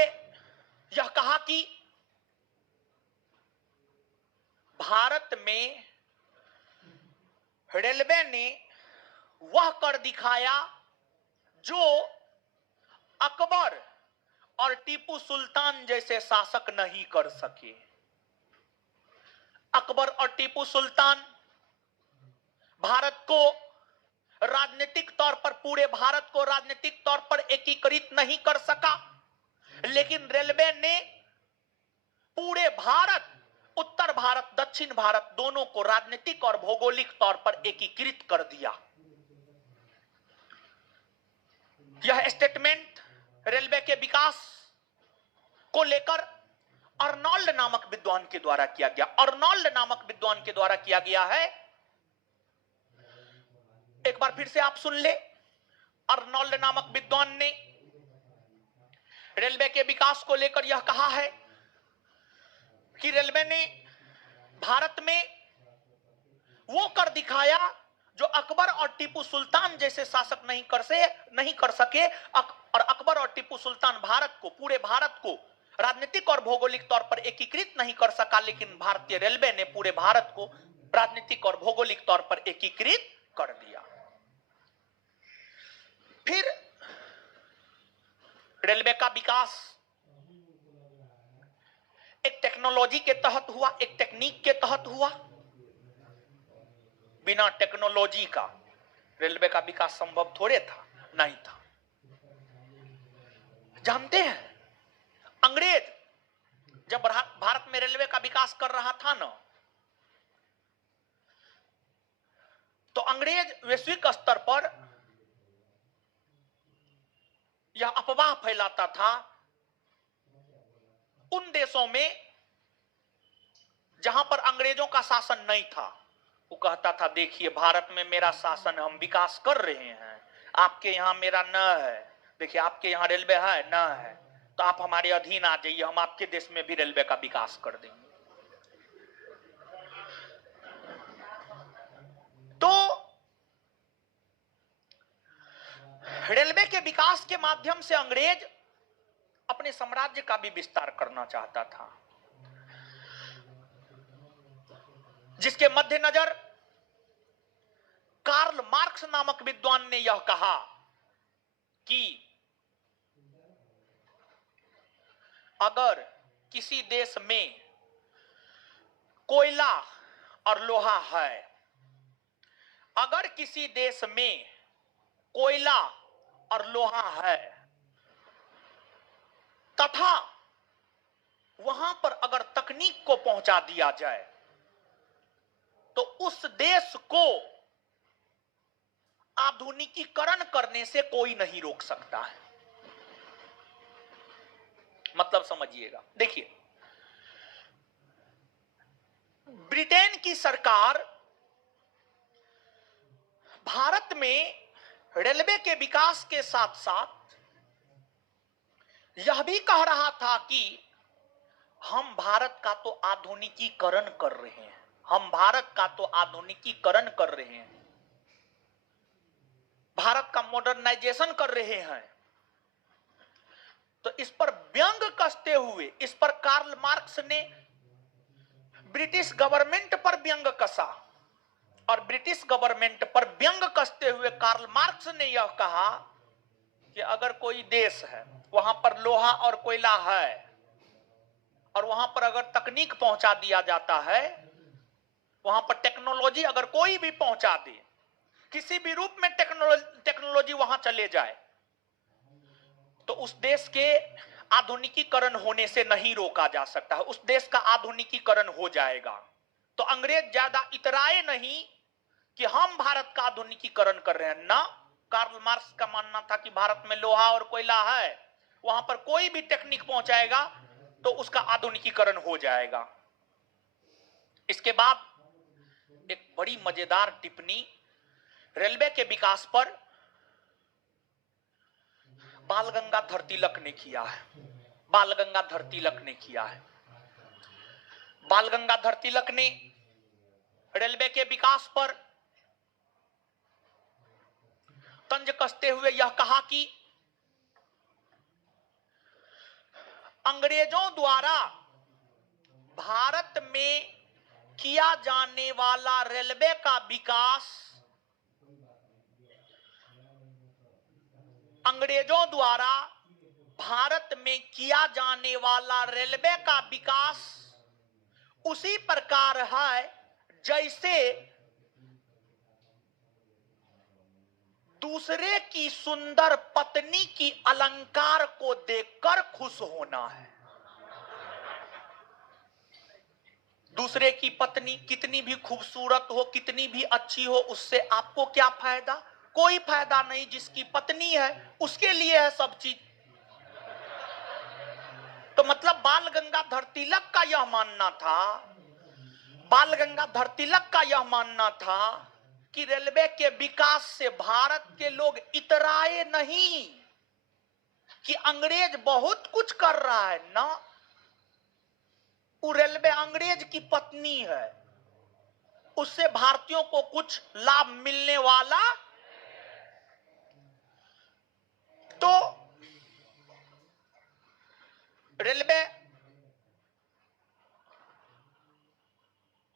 यह कहा कि भारत में रेलवे ने वह कर दिखाया जो अकबर और टीपू सुल्तान जैसे शासक नहीं कर सके। अकबर और टीपू सुल्तान भारत को राजनीतिक तौर पर, पूरे भारत को राजनीतिक तौर पर एकीकृत नहीं कर सका, लेकिन रेलवे ने पूरे भारत, उत्तर भारत दक्षिण भारत दोनों को राजनीतिक और भौगोलिक तौर पर एकीकृत कर दिया। यह स्टेटमेंट रेलवे के विकास को लेकर अर्नाल्ड नामक विद्वान के द्वारा किया गया। अर्नाल्ड नामक विद्वान के द्वारा किया गया है। एक बार फिर से आप सुन ले। अर्नाल्ड नामक विद्वान ने रेलवे के विकास को लेकर यह कहा है कि रेलवे ने भारत में वो कर दिखाया जो अकबर और टीपू सुल्तान जैसे शासक नहीं कर सके। और अकबर और टीपू सुल्तान भारत को, पूरे भारत को राजनीतिक और भौगोलिक तौर पर एकीकृत नहीं कर सका, लेकिन भारतीय रेलवे ने पूरे भारत को राजनीतिक और भौगोलिक तौर पर एकीकृत कर दिया। फिर रेलवे का विकास एक टेक्नोलॉजी के तहत हुआ, एक टेक्निक के तहत हुआ। बिना टेक्नोलॉजी का रेलवे का विकास संभव थोड़े था, नहीं था। जानते हैं, अंग्रेज जब भारत में रेलवे का विकास कर रहा था ना, तो अंग्रेज वैश्विक स्तर पर यह अफवाह फैलाता था उन देशों में जहां पर अंग्रेजों का शासन नहीं था। वो कहता था, देखिए भारत में मेरा शासन, हम विकास कर रहे हैं, आपके यहां मेरा न है। देखिए आपके यहां रेलवे है, न है, तो आप हमारे अधीन आ जाइए, हम आपके देश में भी रेलवे का विकास कर देंगे। तो रेलवे के विकास के माध्यम से अंग्रेज अपने साम्राज्य का भी विस्तार करना चाहता था, जिसके मद्देनजर कार्ल मार्क्स नामक विद्वान ने यह कहा कि अगर किसी देश में कोयला और लोहा है, अगर किसी देश में कोयला और लोहा है तथा वहां पर अगर तकनीक को पहुंचा दिया जाए तो उस देश को आधुनिकीकरण करने से कोई नहीं रोक सकता है। मतलब समझिएगा, देखिए ब्रिटेन की सरकार भारत में रेलवे के विकास के साथ साथ यह भी कह रहा था कि हम भारत का तो आधुनिकीकरण कर रहे हैं, हम भारत का तो आधुनिकीकरण कर रहे हैं, भारत का मॉडर्नाइजेशन कर रहे हैं। तो इस पर व्यंग कसते हुए, इस पर कार्ल मार्क्स ने ब्रिटिश गवर्नमेंट पर व्यंग कसा और ब्रिटिश गवर्नमेंट पर व्यंग कसते हुए कार्ल मार्क्स ने यह कहा कि अगर कोई देश है वहां पर लोहा और कोयला है और वहां पर अगर तकनीक पहुंचा दिया जाता है, वहां पर टेक्नोलॉजी अगर कोई भी पहुंचा दे, किसी भी रूप में टेक्नोलॉजी वहां चले जाए, तो उस देश के आधुनिकीकरण होने से नहीं रोका जा सकता है, उस देश का आधुनिकीकरण हो जाएगा। तो अंग्रेज ज्यादा इतराए नहीं कि हम भारत का आधुनिकीकरण कर रहे हैं ना। कार्ल मार्क्स का मानना था कि भारत में लोहा और कोयला है, वहां पर कोई भी टेक्निक पहुंचाएगा तो उसका आधुनिकीकरण हो जाएगा। इसके बाद एक बड़ी मजेदार टिप्पणी रेलवे के विकास पर बाल गंगाधर तिलक ने किया है। बाल गंगाधर तिलक ने किया है। बाल गंगाधर तिलक ने रेलवे के विकास पर तंज कसते हुए यह कहा कि अंग्रेजों द्वारा भारत में किया जाने वाला रेलवे का विकास, अंग्रेजों द्वारा भारत में किया जाने वाला रेलवे का विकास उसी प्रकार है जैसे दूसरे की सुंदर पत्नी की अलंकार को देखकर खुश होना है। दूसरे की पत्नी कितनी भी खूबसूरत हो, कितनी भी अच्छी हो, उससे आपको क्या फायदा? कोई फायदा नहीं। जिसकी पत्नी है उसके लिए है सब चीज। तो मतलब बाल गंगाधर तिलक का यह मानना था, बाल गंगाधर तिलक का यह मानना था कि रेलवे के विकास से भारत के लोग इतराए नहीं कि अंग्रेज बहुत कुछ कर रहा है ना। वो रेलवे अंग्रेज की पत्नी है, उससे भारतीयों को कुछ लाभ मिलने वाला। तो रेलवे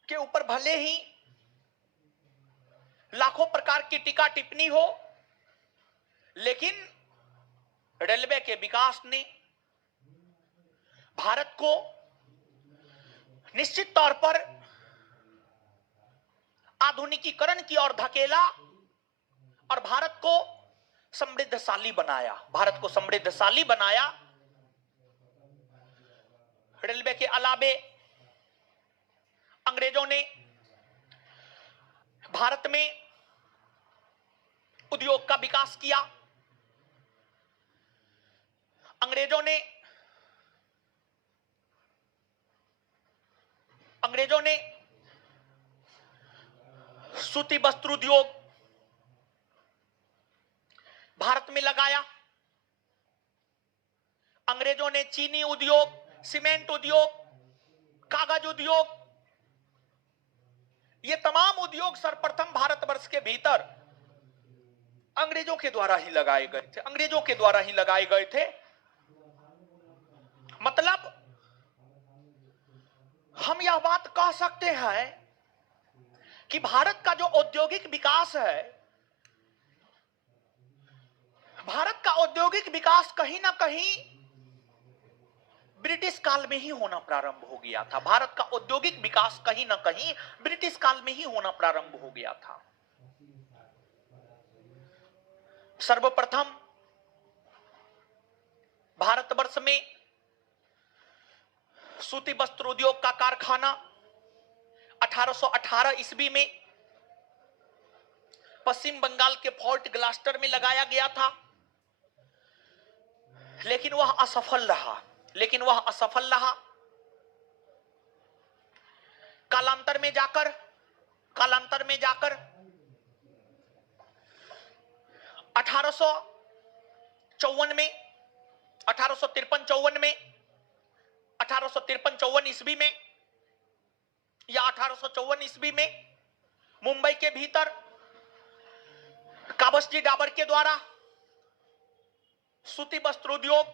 के ऊपर भले ही लाखों प्रकार की टीका टिप्पणी हो, लेकिन रेलवे के विकास ने भारत को निश्चित तौर पर आधुनिकीकरण की ओर धकेला और भारत को समृद्धशाली बनाया। भारत को समृद्धशाली बनाया। रेलवे के अलावे अंग्रेजों ने भारत में उद्योग का विकास किया। अंग्रेजों ने सूती वस्त्र उद्योग भारत में लगाया। अंग्रेजों ने चीनी उद्योग, सीमेंट उद्योग, कागज उद्योग, ये तमाम उद्योग सर्वप्रथम भारतवर्ष के भीतर अंग्रेजों के द्वारा ही लगाए गए थे। अंग्रेजों के द्वारा ही लगाए गए थे। मतलब हम यह बात कह सकते हैं कि भारत का जो औद्योगिक विकास है, भारत का औद्योगिक विकास कहीं ना कहीं ब्रिटिश काल में ही होना प्रारंभ हो गया था। भारत का औद्योगिक विकास कहीं ना कहीं ब्रिटिश काल में ही होना प्रारंभ हो गया था। सर्वप्रथम भारतवर्ष में सूती वस्त्र उद्योग का कारखाना 1818 ईस्वी में पश्चिम बंगाल के फोर्ट ग्लास्टर में लगाया गया था, लेकिन वह असफल रहा। कालांतर में जाकर 1854 में 1853-54 ईस्वी में या 1854 ईस्वी में मुंबई के भीतर काबसजी डाबर के द्वारा सूती वस्त्र उद्योग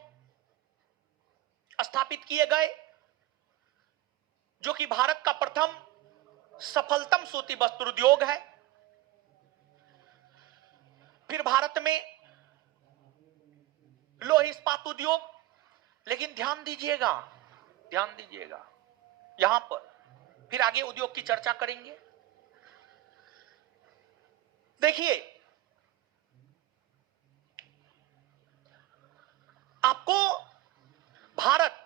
स्थापित किए गए, जो कि भारत का प्रथम सफलतम सूती वस्त्र उद्योग है। फिर भारत में लौह इस्पात उद्योग, लेकिन ध्यान दीजिएगा यहां पर, फिर आगे उद्योग की चर्चा करेंगे। देखिए, आपको भारत,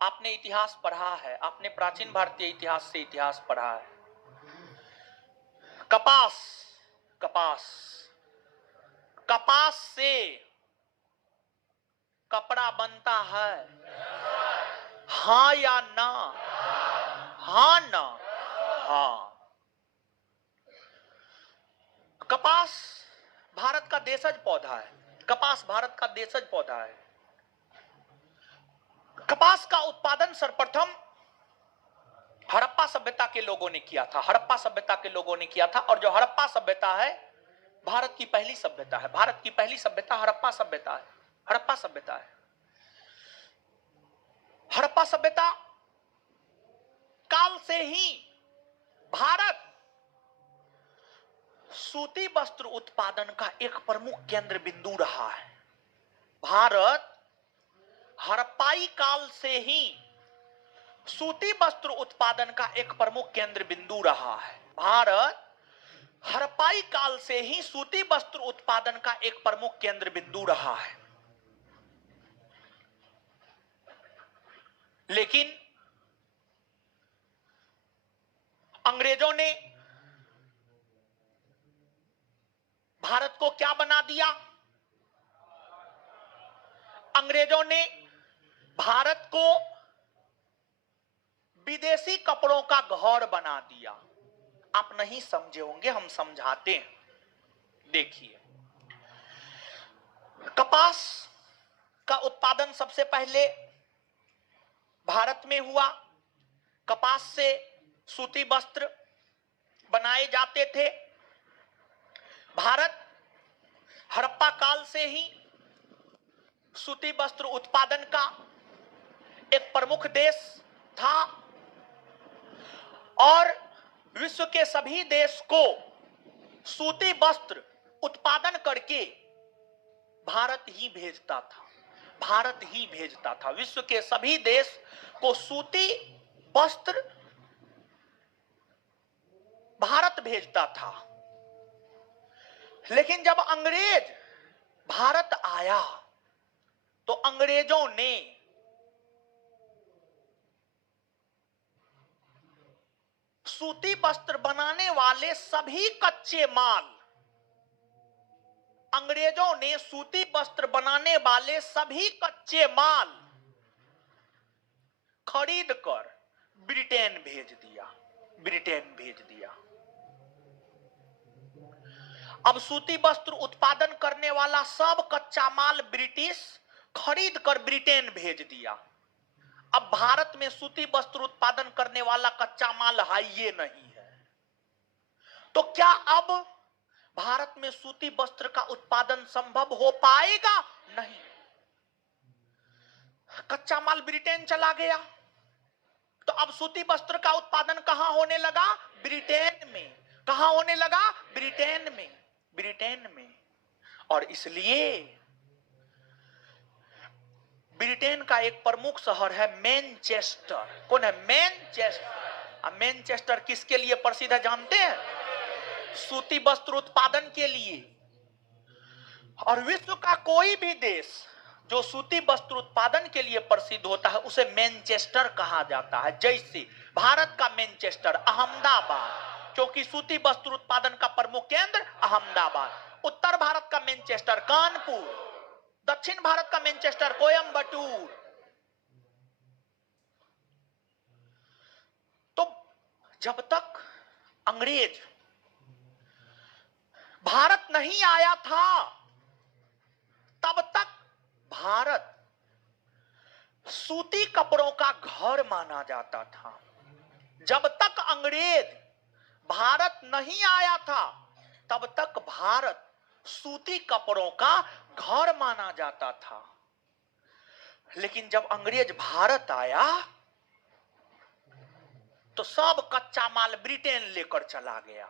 आपने इतिहास पढ़ा है, आपने प्राचीन भारतीय इतिहास से इतिहास पढ़ा है। कपास से कपड़ा बनता है, हाँ या ना? हाँ ना? हाँ। कपास भारत का देशज पौधा है। कपास का उत्पादन सर्वप्रथम हड़प्पा सभ्यता के लोगों ने किया था। और जो हड़प्पा सभ्यता है भारत की पहली सभ्यता है। हड़प्पा सभ्यता काल से ही भारत सूती वस्त्र उत्पादन का एक प्रमुख केंद्र बिंदु रहा है। भारत हड़प्पाई काल से ही सूती वस्त्र उत्पादन का एक प्रमुख केंद्र बिंदु रहा है। लेकिन अंग्रेजों ने भारत को क्या बना दिया? अंग्रेजों ने भारत को विदेशी कपड़ों का घर बना दिया। आप नहीं समझे होंगे, हम समझाते हैं। देखिए, कपास का उत्पादन सबसे पहले भारत में हुआ। कपास से सूती वस्त्र बनाए जाते थे। भारत हड़प्पा काल से ही सूती वस्त्र उत्पादन का एक प्रमुख देश था और विश्व के सभी देश को सूती वस्त्र उत्पादन करके भारत ही भेजता था। विश्व के सभी देश को सूती वस्त्र भारत भेजता था। लेकिन जब अंग्रेज भारत आया तो अंग्रेजों ने सूती वस्त्र बनाने वाले सभी कच्चे माल, खरीद कर ब्रिटेन भेज दिया। अब सूती वस्त्र उत्पादन करने वाला सब कच्चा माल ब्रिटिश खरीद कर ब्रिटेन भेज दिया। अब भारत में सूती वस्त्र उत्पादन करने वाला कच्चा माल हाइये नहीं है, तो क्या अब भारत में सूती वस्त्र का उत्पादन संभव हो पाएगा? नहीं। कच्चा माल ब्रिटेन चला गया, तो अब सूती वस्त्र का उत्पादन कहां होने लगा? ब्रिटेन में। कहां होने लगा? ब्रिटेन में। और इसलिए ब्रिटेन का एक प्रमुख शहर है मैनचेस्टर। कौन है? मैनचेस्टर। मैनचेस्टर किसके लिए प्रसिद्ध है जानते हैं? सूती वस्त्र उत्पादन के लिए। और विश्व का कोई भी देश जो सूती वस्त्र उत्पादन के लिए प्रसिद्ध होता है उसे मैनचेस्टर कहा जाता है। जैसे भारत का मैनचेस्टर अहमदाबाद, क्योंकि सूती वस्त्र उत्पादन का प्रमुख केंद्र अहमदाबाद। उत्तर भारत का मैनचेस्टर कानपुर, दक्षिण भारत का मैनचेस्टर कोयंबटूर। तो जब तक अंग्रेज भारत नहीं आया था तब तक भारत सूती कपड़ों का घर माना जाता था। जब तक अंग्रेज भारत नहीं आया था तब तक भारत सूती कपड़ों का घर माना जाता था। लेकिन जब अंग्रेज भारत आया तो सब कच्चा माल ब्रिटेन लेकर चला गया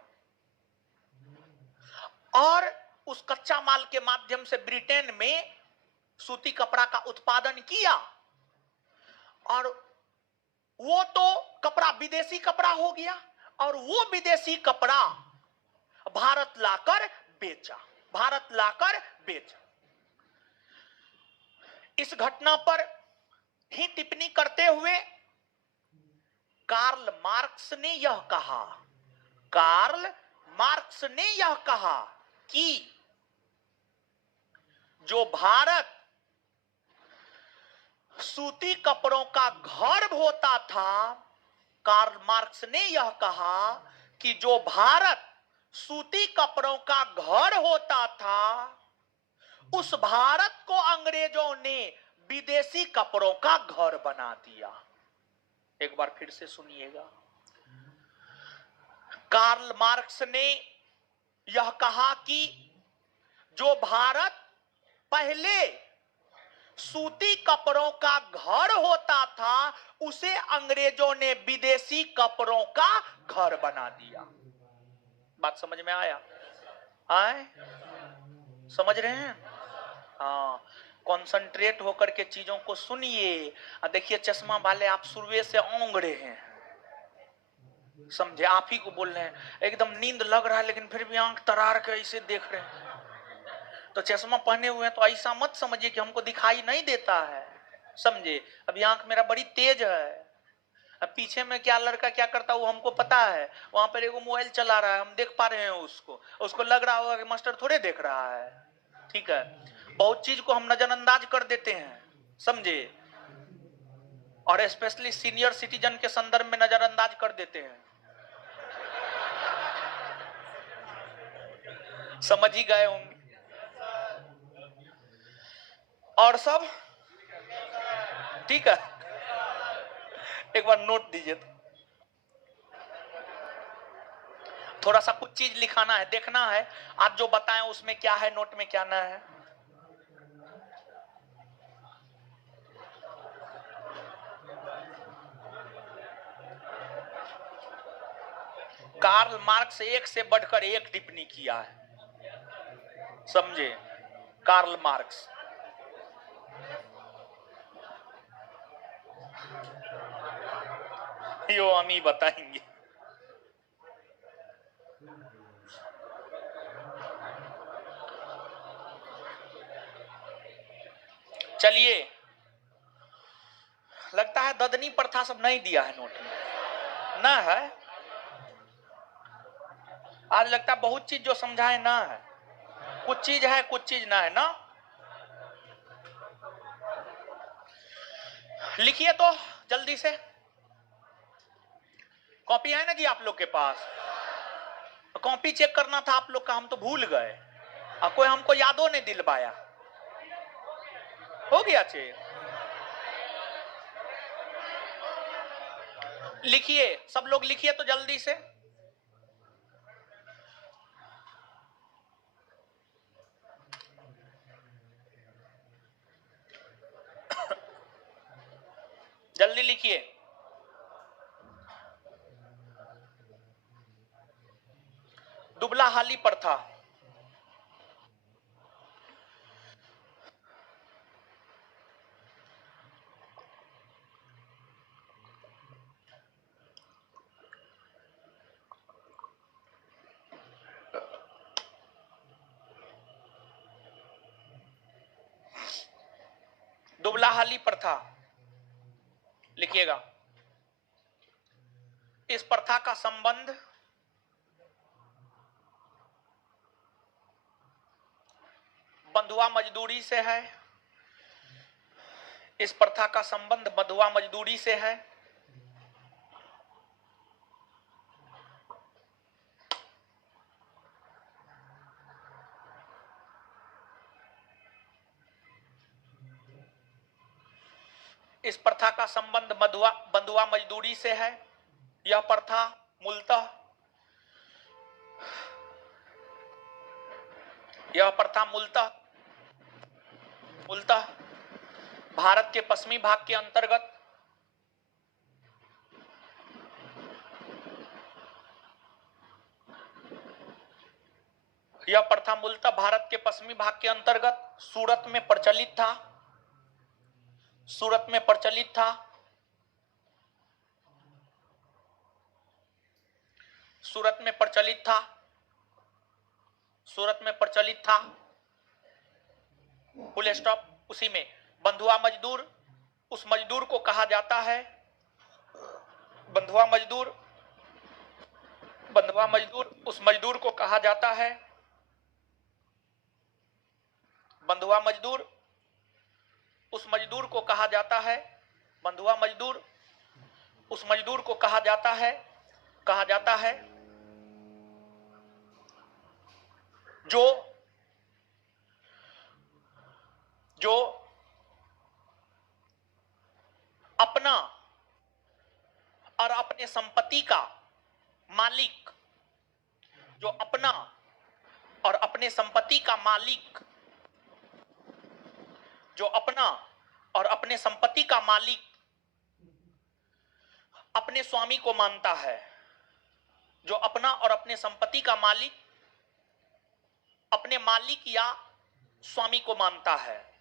और उस कच्चा माल के माध्यम से ब्रिटेन में सूती कपड़ा का उत्पादन किया और वो तो कपड़ा विदेशी कपड़ा हो गया और वो विदेशी कपड़ा भारत लाकर बेचा। इस घटना पर ही टिप्पणी करते हुए कार्ल मार्क्स ने यह कहा कि जो भारत सूती कपड़ों का घर होता था, कार्ल मार्क्स ने यह कहा कि जो भारत सूती कपड़ों का घर होता था उस भारत को अंग्रेजों ने विदेशी कपड़ों का घर बना दिया। एक बार फिर से सुनिएगा। कार्ल मार्क्स ने यह कहा कि जो भारत पहले सूती कपड़ों का घर होता था उसे अंग्रेजों ने विदेशी कपड़ों का घर बना दिया। बात समझ में आया? समझ रहे हैं? हाँ, कॉन्सेंट्रेट होकर के चीजों को सुनिए। देखिए चश्मा वाले आप शुरुए से ओंग रहे हैं, समझे? आप ही को बोल रहे हैं, एकदम नींद लग रहा है लेकिन फिर भी आंख तरार के ऐसे देख रहे हैं। तो चश्मा पहने हुए हैं तो ऐसा मत समझिए कि हमको दिखाई नहीं देता है, समझे? अभी आंख मेरा बड़ी तेज है। अब पीछे में क्या लड़का क्या करता है वो हमको पता है। वहां पर एगो मोबाइल चला रहा है, हम देख पा रहे हैं उसको लग रहा होगा कि मास्टर थोड़े देख रहा है। ठीक है, बहुत चीज को हम नजरअंदाज कर देते हैं, समझे? और स्पेशली सीनियर सिटीजन के संदर्भ में नजरअंदाज कर देते हैं। समझ ही गए होंगे। और सब ठीक है? एक बार नोट दीजिए तो। थोड़ा सा कुछ चीज लिखाना है, देखना है आप जो बताएं उसमें क्या है, नोट में क्या ना है। कार्ल मार्क्स एक से बढ़कर एक टिप्पणी किया है, समझे? कार्ल मार्क्स यो हम ही बताएंगे। चलिए, लगता है ददनी प्रथा सब नहीं दिया है नोट में, ना है? आज लगता है बहुत चीज जो समझाए ना है, कुछ चीज है कुछ चीज ना है ना। लिखिए तो जल्दी से। कॉपी है ना जी आप लोग के पास? कॉपी चेक करना था आप लोग का, हम तो भूल गए और कोई हमको यादों नहीं दिलवाया। हो गया चेक? लिखिए, सब लोग लिखिए तो जल्दी से। जल्दी लिखिए। दुबला हाली प्रथा, कुबलाहाली प्रथा, लिखिएगा। इस प्रथा का संबंध बंधुआ मजदूरी से है। इस प्रथा का संबंध बंधुआ मजदूरी से है। इस प्रथा का संबंध बंधुआ मजदूरी से है। यह प्रथा मूलतः भारत के पश्चिमी भाग के अंतर्गत सूरत में प्रचलित था। सूरत में प्रचलित था। Full stop. उसी में बंधुआ मजदूर उस मजदूर को कहा जाता है। बंधुआ मजदूर उस मजदूर को कहा जाता है। बंधुआ मजदूर उस मजदूर को कहा जाता है। बंधुआ मजदूर उस मजदूर को कहा जाता है जो अपना और अपने संपत्ति का मालिक, जो अपना और अपने संपत्ति का मालिक, जो अपना और अपने संपत्ति का मालिक अपने स्वामी को मानता है। जो अपना और अपने संपत्ति का मालिक अपने मालिक या स्वामी को मानता है।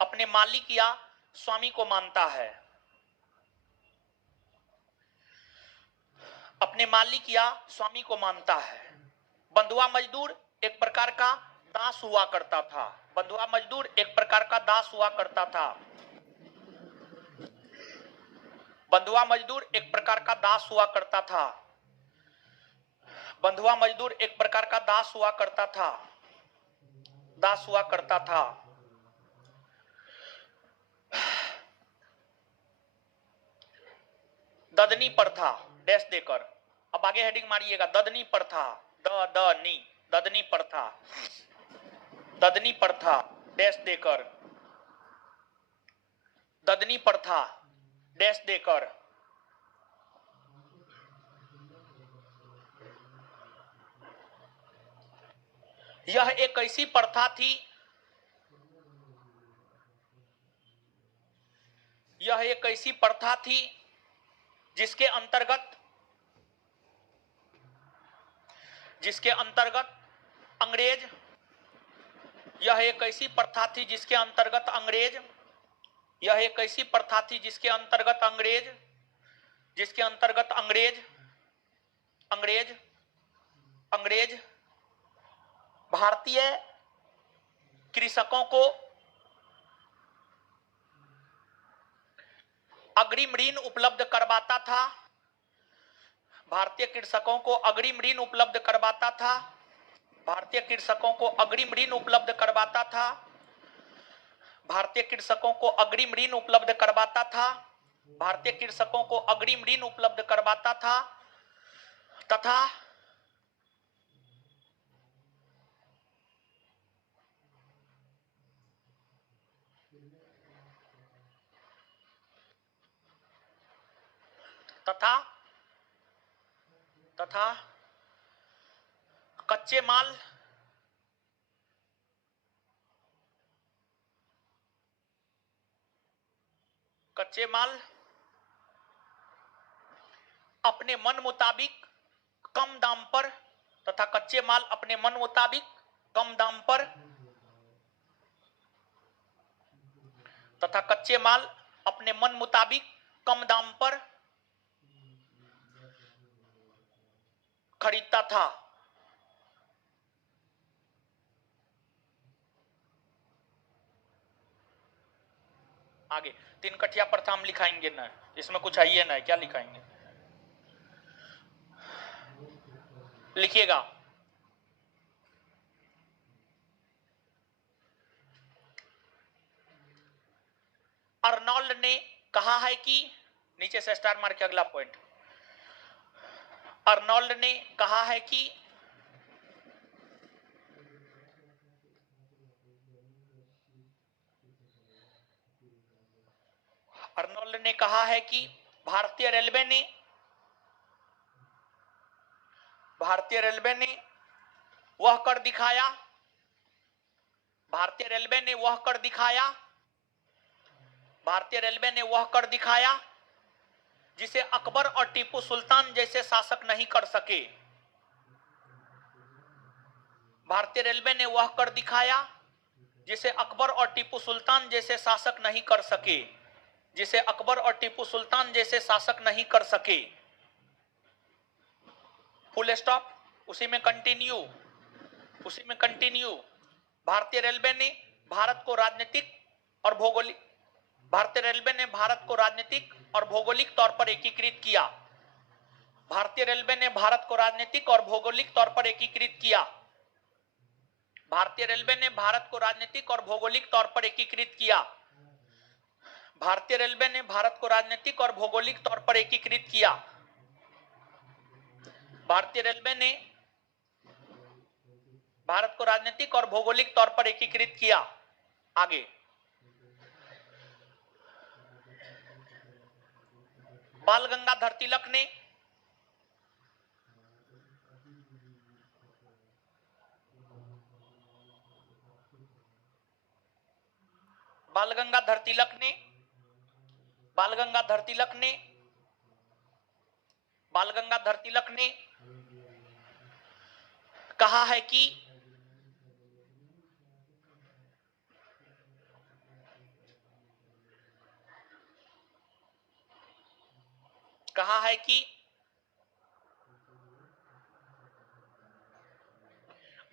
अपने मालिक या स्वामी को मानता है। अपने मालिक या स्वामी को मानता है। बंधुआ मजदूर एक प्रकार का दास हुआ करता था। बंधुआ मजदूर एक प्रकार का दास हुआ करता था। बंधुआ मजदूर एक प्रकार का दास हुआ करता था। बंधुआ मजदूर एक प्रकार का दास हुआ करता था। ददनी प्रथा डैश देकर, अब आगे हेडिंग मारिएगा। ददनी प्रथा, ददनी प्रथा, ददनी प्रथा डैश देकर, ददनी प्रथा डैश देकर। यह एक ऐसी प्रथा थी, जिसके अंतर्गत अंग्रेज, यह एक ऐसी प्रथा थी जिसके अंतर्गत अंग्रेज, भारतीय कृषकों को अग्रिम ऋण उपलब्ध करवाता था। भारतीय कृषकों को अग्रिम ऋण उपलब्ध करवाता था। भारतीय कृषकों को अग्रिम ऋण उपलब्ध करवाता था। भारतीय कृषकों को अग्रिम ऋण उपलब्ध करवाता था। भारतीय कृषकों को अग्रिम ऋण उपलब्ध करवाता था तथा कच्चे माल अपने मन मुताबिक कम दाम पर तथा कच्चे माल अपने मन मुताबिक कम दाम पर तथा कच्चे माल अपने मन मुताबिक कम दाम पर खरीदता था। आगे 3 कठिया प्रथा हम लिखाएंगे ना, इसमें कुछ है ही ना, क्या लिखाएंगे, लिखिएगा। अर्नोल्ड ने कहा है कि, नीचे से स्टार मार के अगला पॉइंट, अर्नोल्ड ने कहा है कि अर्नोल्ड ने कहा है कि भारतीय रेलवे ने वह कर दिखाया, भारतीय रेलवे ने वह कर दिखाया, भारतीय रेलवे ने वह कर दिखाया जिसे अकबर और टीपू सुल्तान जैसे शासक नहीं कर सके। भारतीय रेलवे ने वह कर दिखाया जिसे अकबर और टीपू सुल्तान जैसे शासक नहीं कर सके, जिसे अकबर और टीपू सुल्तान जैसे शासक नहीं कर सके। फुल स्टॉप, उसी में कंटिन्यू, उसी में कंटिन्यू। भारतीय रेलवे ने भारत को राजनीतिक और भौगोलिक, भारतीय रेलवे ने भारत को राजनीतिक और भौगोलिक तौर पर एकीकृत किया। भारतीय रेलवे ने भारत को राजनीतिक और भौगोलिक तौर पर एकीकृत किया। भारतीय रेलवे ने भारत को राजनीतिक और भौगोलिक तौर पर एकीकृत किया। भारतीय रेलवे ने भारत को राजनीतिक और भौगोलिक तौर पर एकीकृत किया। भारतीय रेलवे ने भारत को राजनीतिक और भौगोलिक तौर पर एकीकृत किया। आगे, बाल गंगाधर तिलक ने बाल गंगाधर तिलक ने बाल गंगाधर तिलक ने बाल गंगाधर तिलक ने कहा है कि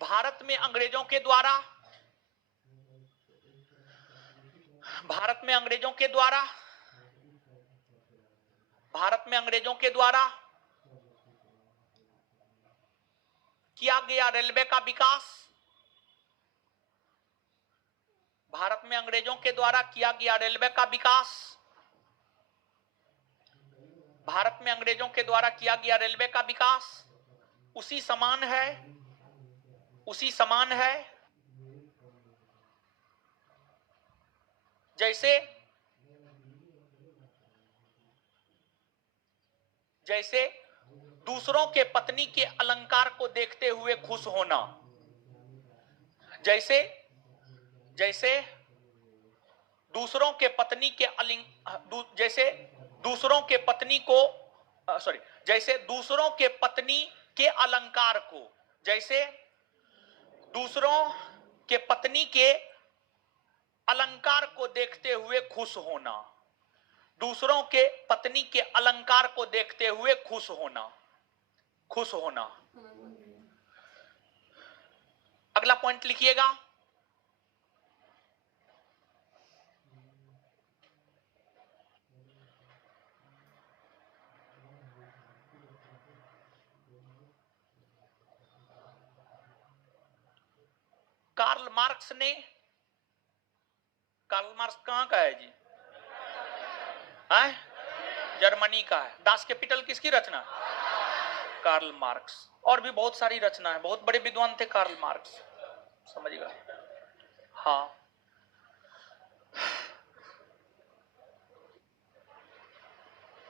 भारत में अंग्रेजों के द्वारा भारत में अंग्रेजों के द्वारा भारत में अंग्रेजों के द्वारा किया गया रेलवे का विकास, भारत में अंग्रेजों के द्वारा किया गया रेलवे का विकास, भारत में अंग्रेजों के द्वारा किया गया रेलवे का विकास उसी समान है, उसी समान है जैसे जैसे दूसरों के पत्नी के अलंकार को देखते हुए खुश होना, जैसे जैसे दूसरों के पत्नी के जैसे दूसरों के पत्नी को जैसे दूसरों के पत्नी के अलंकार को, जैसे दूसरों के पत्नी के अलंकार को देखते हुए खुश होना, दूसरों के पत्नी के अलंकार को देखते हुए खुश होना, खुश होना। अगला पॉइंट लिखिएगा, कार्ल मार्क्स कहां का है जी? है? जर्मनी का है। दास कैपिटल किसकी रचना? Karl Marx. और भी बहुत सारी रचना है, बहुत बड़े विद्वान थे कार्ल मार्क्स, समझिएगा। हाँ,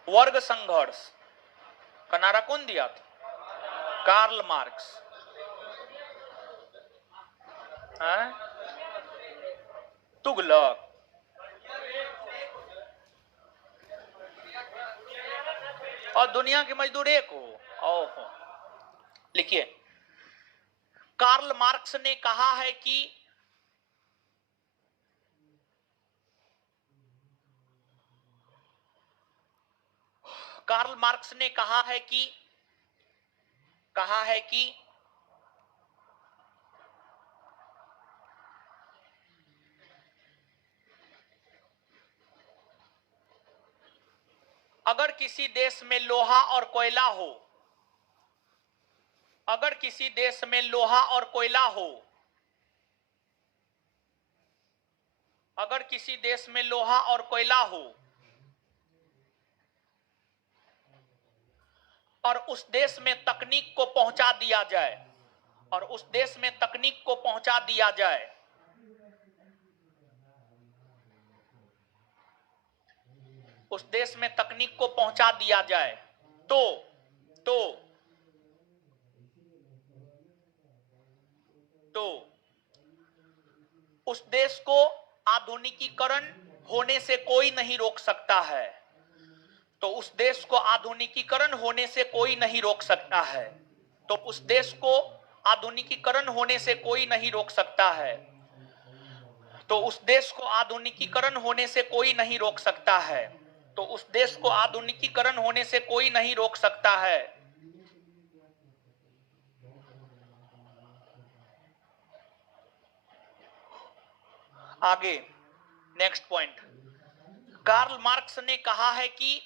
वर्ग संघर्ष का नारा कौन दिया था? Karl Marx. तुगलक। और दुनिया के मजदूर एक हो। ओहो, लिखिए, कार्ल मार्क्स ने कहा है कि कार्ल मार्क्स ने कहा है कि अगर किसी देश में लोहा और कोयला हो, अगर किसी देश में लोहा और कोयला हो, अगर किसी देश में लोहा और कोयला हो और उस देश में तकनीक को पहुंचा दिया जाए, और उस देश में तकनीक को पहुंचा दिया जाए, उस देश में तकनीक को पहुंचा दिया जाए, तो उस देश को आधुनिकीकरण होने से कोई नहीं रोक सकता है। तो उस देश को आधुनिकीकरण होने से कोई नहीं रोक सकता है। तो उस देश को आधुनिकीकरण होने से कोई नहीं रोक सकता है। तो उस देश को आधुनिकीकरण होने से कोई नहीं रोक सकता है। तो उस देश को आधुनिकीकरण होने से कोई नहीं रोक सकता है। आगे नेक्स्ट पॉइंट, कार्ल मार्क्स ने कहा है कि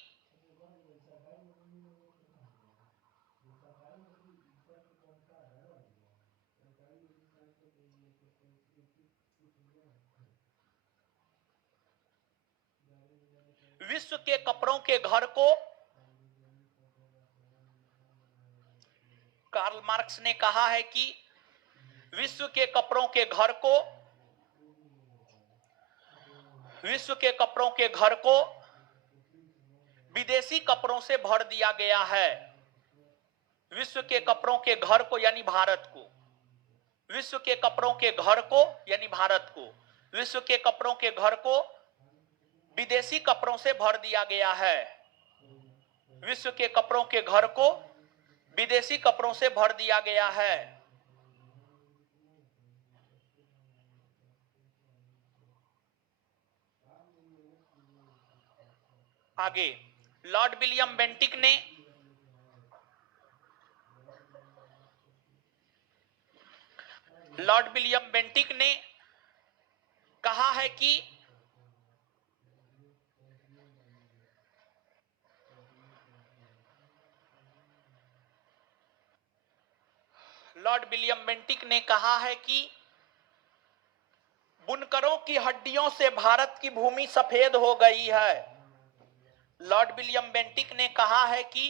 विश्व के कपड़ों के घर को, कार्ल मार्क्स ने कहा है कि विश्व के कपड़ों के घर को, विश्व के कपड़ों के घर को विदेशी कपड़ों से भर दिया गया है। विश्व के कपड़ों के घर को यानी भारत को, विश्व के कपड़ों के घर को यानी भारत को, विश्व के कपड़ों के घर को विदेशी कपड़ों से भर दिया गया है। विश्व के कपड़ों के घर को विदेशी कपड़ों से भर दिया गया है। आगे लॉर्ड विलियम बेंटिक ने कहा है कि लॉर्ड विलियम बेंटिक ने कहा है कि बुनकरों की हड्डियों से भारत की भूमि सफेद हो गई है। लॉर्ड विलियम बेंटिक ने कहा है कि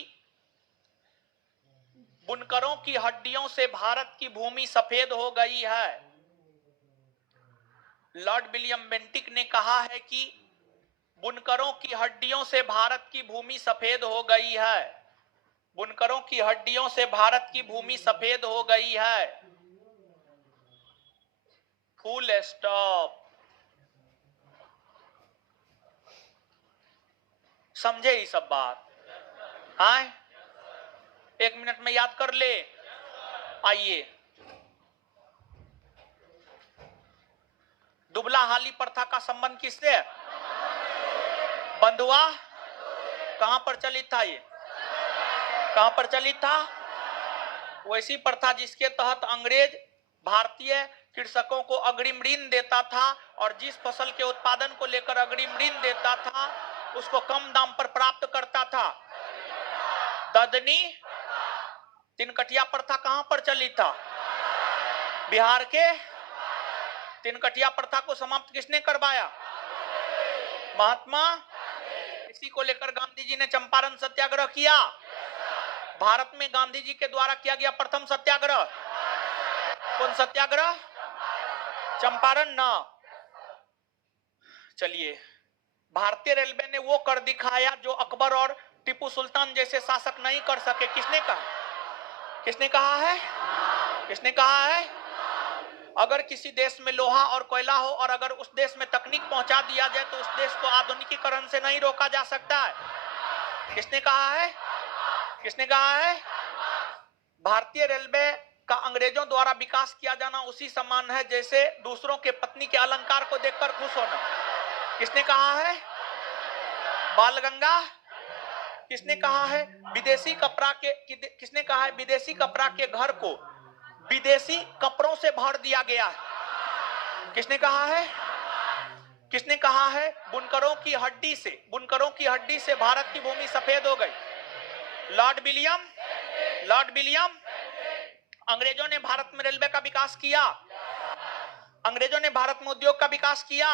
बुनकरों की हड्डियों से भारत की भूमि सफेद हो गई है। लॉर्ड विलियम बेंटिक ने कहा है कि बुनकरों की हड्डियों से भारत की भूमि सफेद हो गई है। बुनकरों की हड्डियों से भारत की भूमि सफेद हो गई है। Full stop. समझे ये सब बात? हाँ, एक मिनट में याद कर ले। आइए, दुबला हाली प्रथा का संबंध किससे है? बंधुआ कहां पर चलित था? ये कहां पर चलित था? वैसी प्रथा जिसके तहत अंग्रेज भारतीय कृषकों को अग्रिम ऋण देता था, और जिस फसल के उत्पादन को लेकर अग्रिम ऋण देता था उसको कम दाम पर प्राप्त करता था। ददनी तिनकटिया प्रथा कहां पर चली था? बिहार के। तिनकटिया प्रथा को समाप्त किसने करवाया? महात्मा। इसी को लेकर गांधी जी ने चंपारण सत्याग्रह किया। भारत में गांधी जी के द्वारा किया गया प्रथम सत्याग्रह कौन सत्याग्रह? चंपारण ना। चलिए, भारतीय रेलवे ने वो कर दिखाया जो अकबर और टीपू सुल्तान जैसे शासक नहीं कर सके। किसने कहा? किसने कहा है? किसने कहा है? अगर किसी देश में लोहा और कोयला हो और अगर उस देश में तकनीक पहुंचा दिया जाए तो उस देश को आधुनिकीकरण से नहीं रोका जा सकता है। किसने कहा है? किसने कहा है? भारतीय रेलवे का अंग्रेजों द्वारा विकास किया जाना उसी समान है जैसे दूसरों के पत्नी के अलंकार को देखकर खुश होना। किसने कहा है? बाल गंगा। किसने कहा है? विदेशी कपड़ा के किसने कहा है? विदेशी कपड़ा के घर को विदेशी कपड़ों से भर दिया गया है। किसने कहा है? किसने कहा है? बुनकरों की हड्डी से भारत की भूमि सफेद हो गई। Lord William. अंग्रेजों ने भारत में रेलवे का विकास किया, अंग्रेजों ने भारत में उद्योग का विकास किया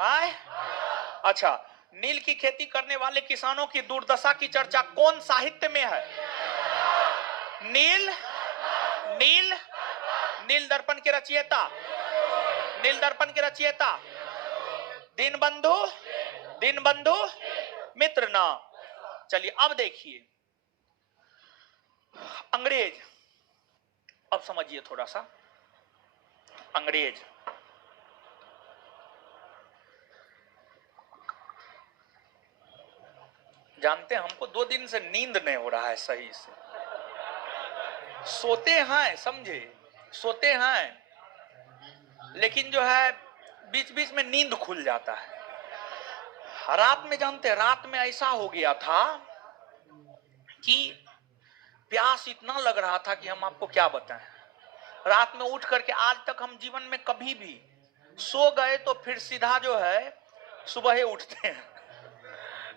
है? अच्छा, नील की खेती करने वाले किसानों की दुर्दशा की चर्चा कौन साहित्य में है? नील दर्पण के रचयिता दीनबंधु मित्र ना। चलिए अब देखिए अंग्रेज, अब समझिए थोड़ा सा। अंग्रेज जानते हैं, हमको 2 दिन से नींद नहीं हो रहा है सही से। सोते हैं, समझे, सोते हैं, लेकिन जो है बीच बीच में नींद खुल जाता है। रात में जानते हैं, रात में ऐसा हो गया था कि प्यास इतना लग रहा था कि हम आपको क्या बताएं। रात में उठ करके, आज तक हम जीवन में कभी भी सो गए तो फिर सीधा जो है सुबह ही उठते हैं,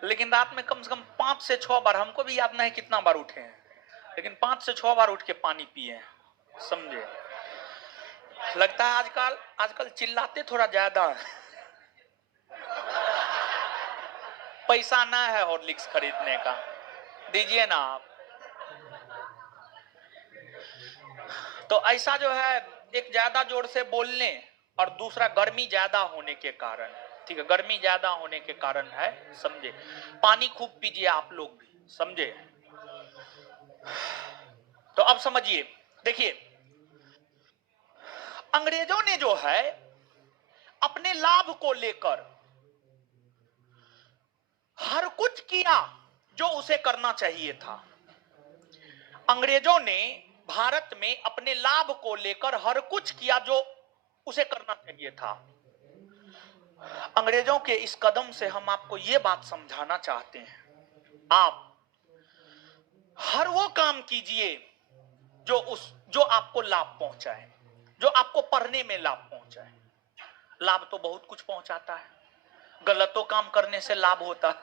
लेकिन रात में कम से कम 5 से 6 बार, हमको भी याद नहीं कितना बार उठे हैं, लेकिन 5 से 6 बार उठ के पानी पिए हैं, समझे। लगता है आजकल चिल्लाते थोड़ा ज्यादा है। पैसा ना है हॉर्लिक्स खरीदने का, दीजिए ना आप। तो ऐसा जो है, एक ज्यादा जोर से बोलने और दूसरा गर्मी ज्यादा होने के कारण, ठीक है, गर्मी ज्यादा होने के कारण है, समझे। पानी खूब पीजिए आप लोग भी, समझे। तो अब समझिए, देखिए अंग्रेजों ने जो है अपने लाभ को लेकर हर कुछ किया जो उसे करना चाहिए था। अंग्रेजों ने भारत में अपने लाभ को लेकर हर कुछ किया जो उसे करना चाहिए था। अंग्रेजों के इस कदम से हम आपको यह बात समझाना चाहते हैं, आप हर वो काम कीजिए जो आपको लाभ पहुंचाए, जो आपको पढ़ने में लाभ पहुंचाए। लाभ तो बहुत कुछ पहुंचाता है, गलतों काम करने से लाभ होता है,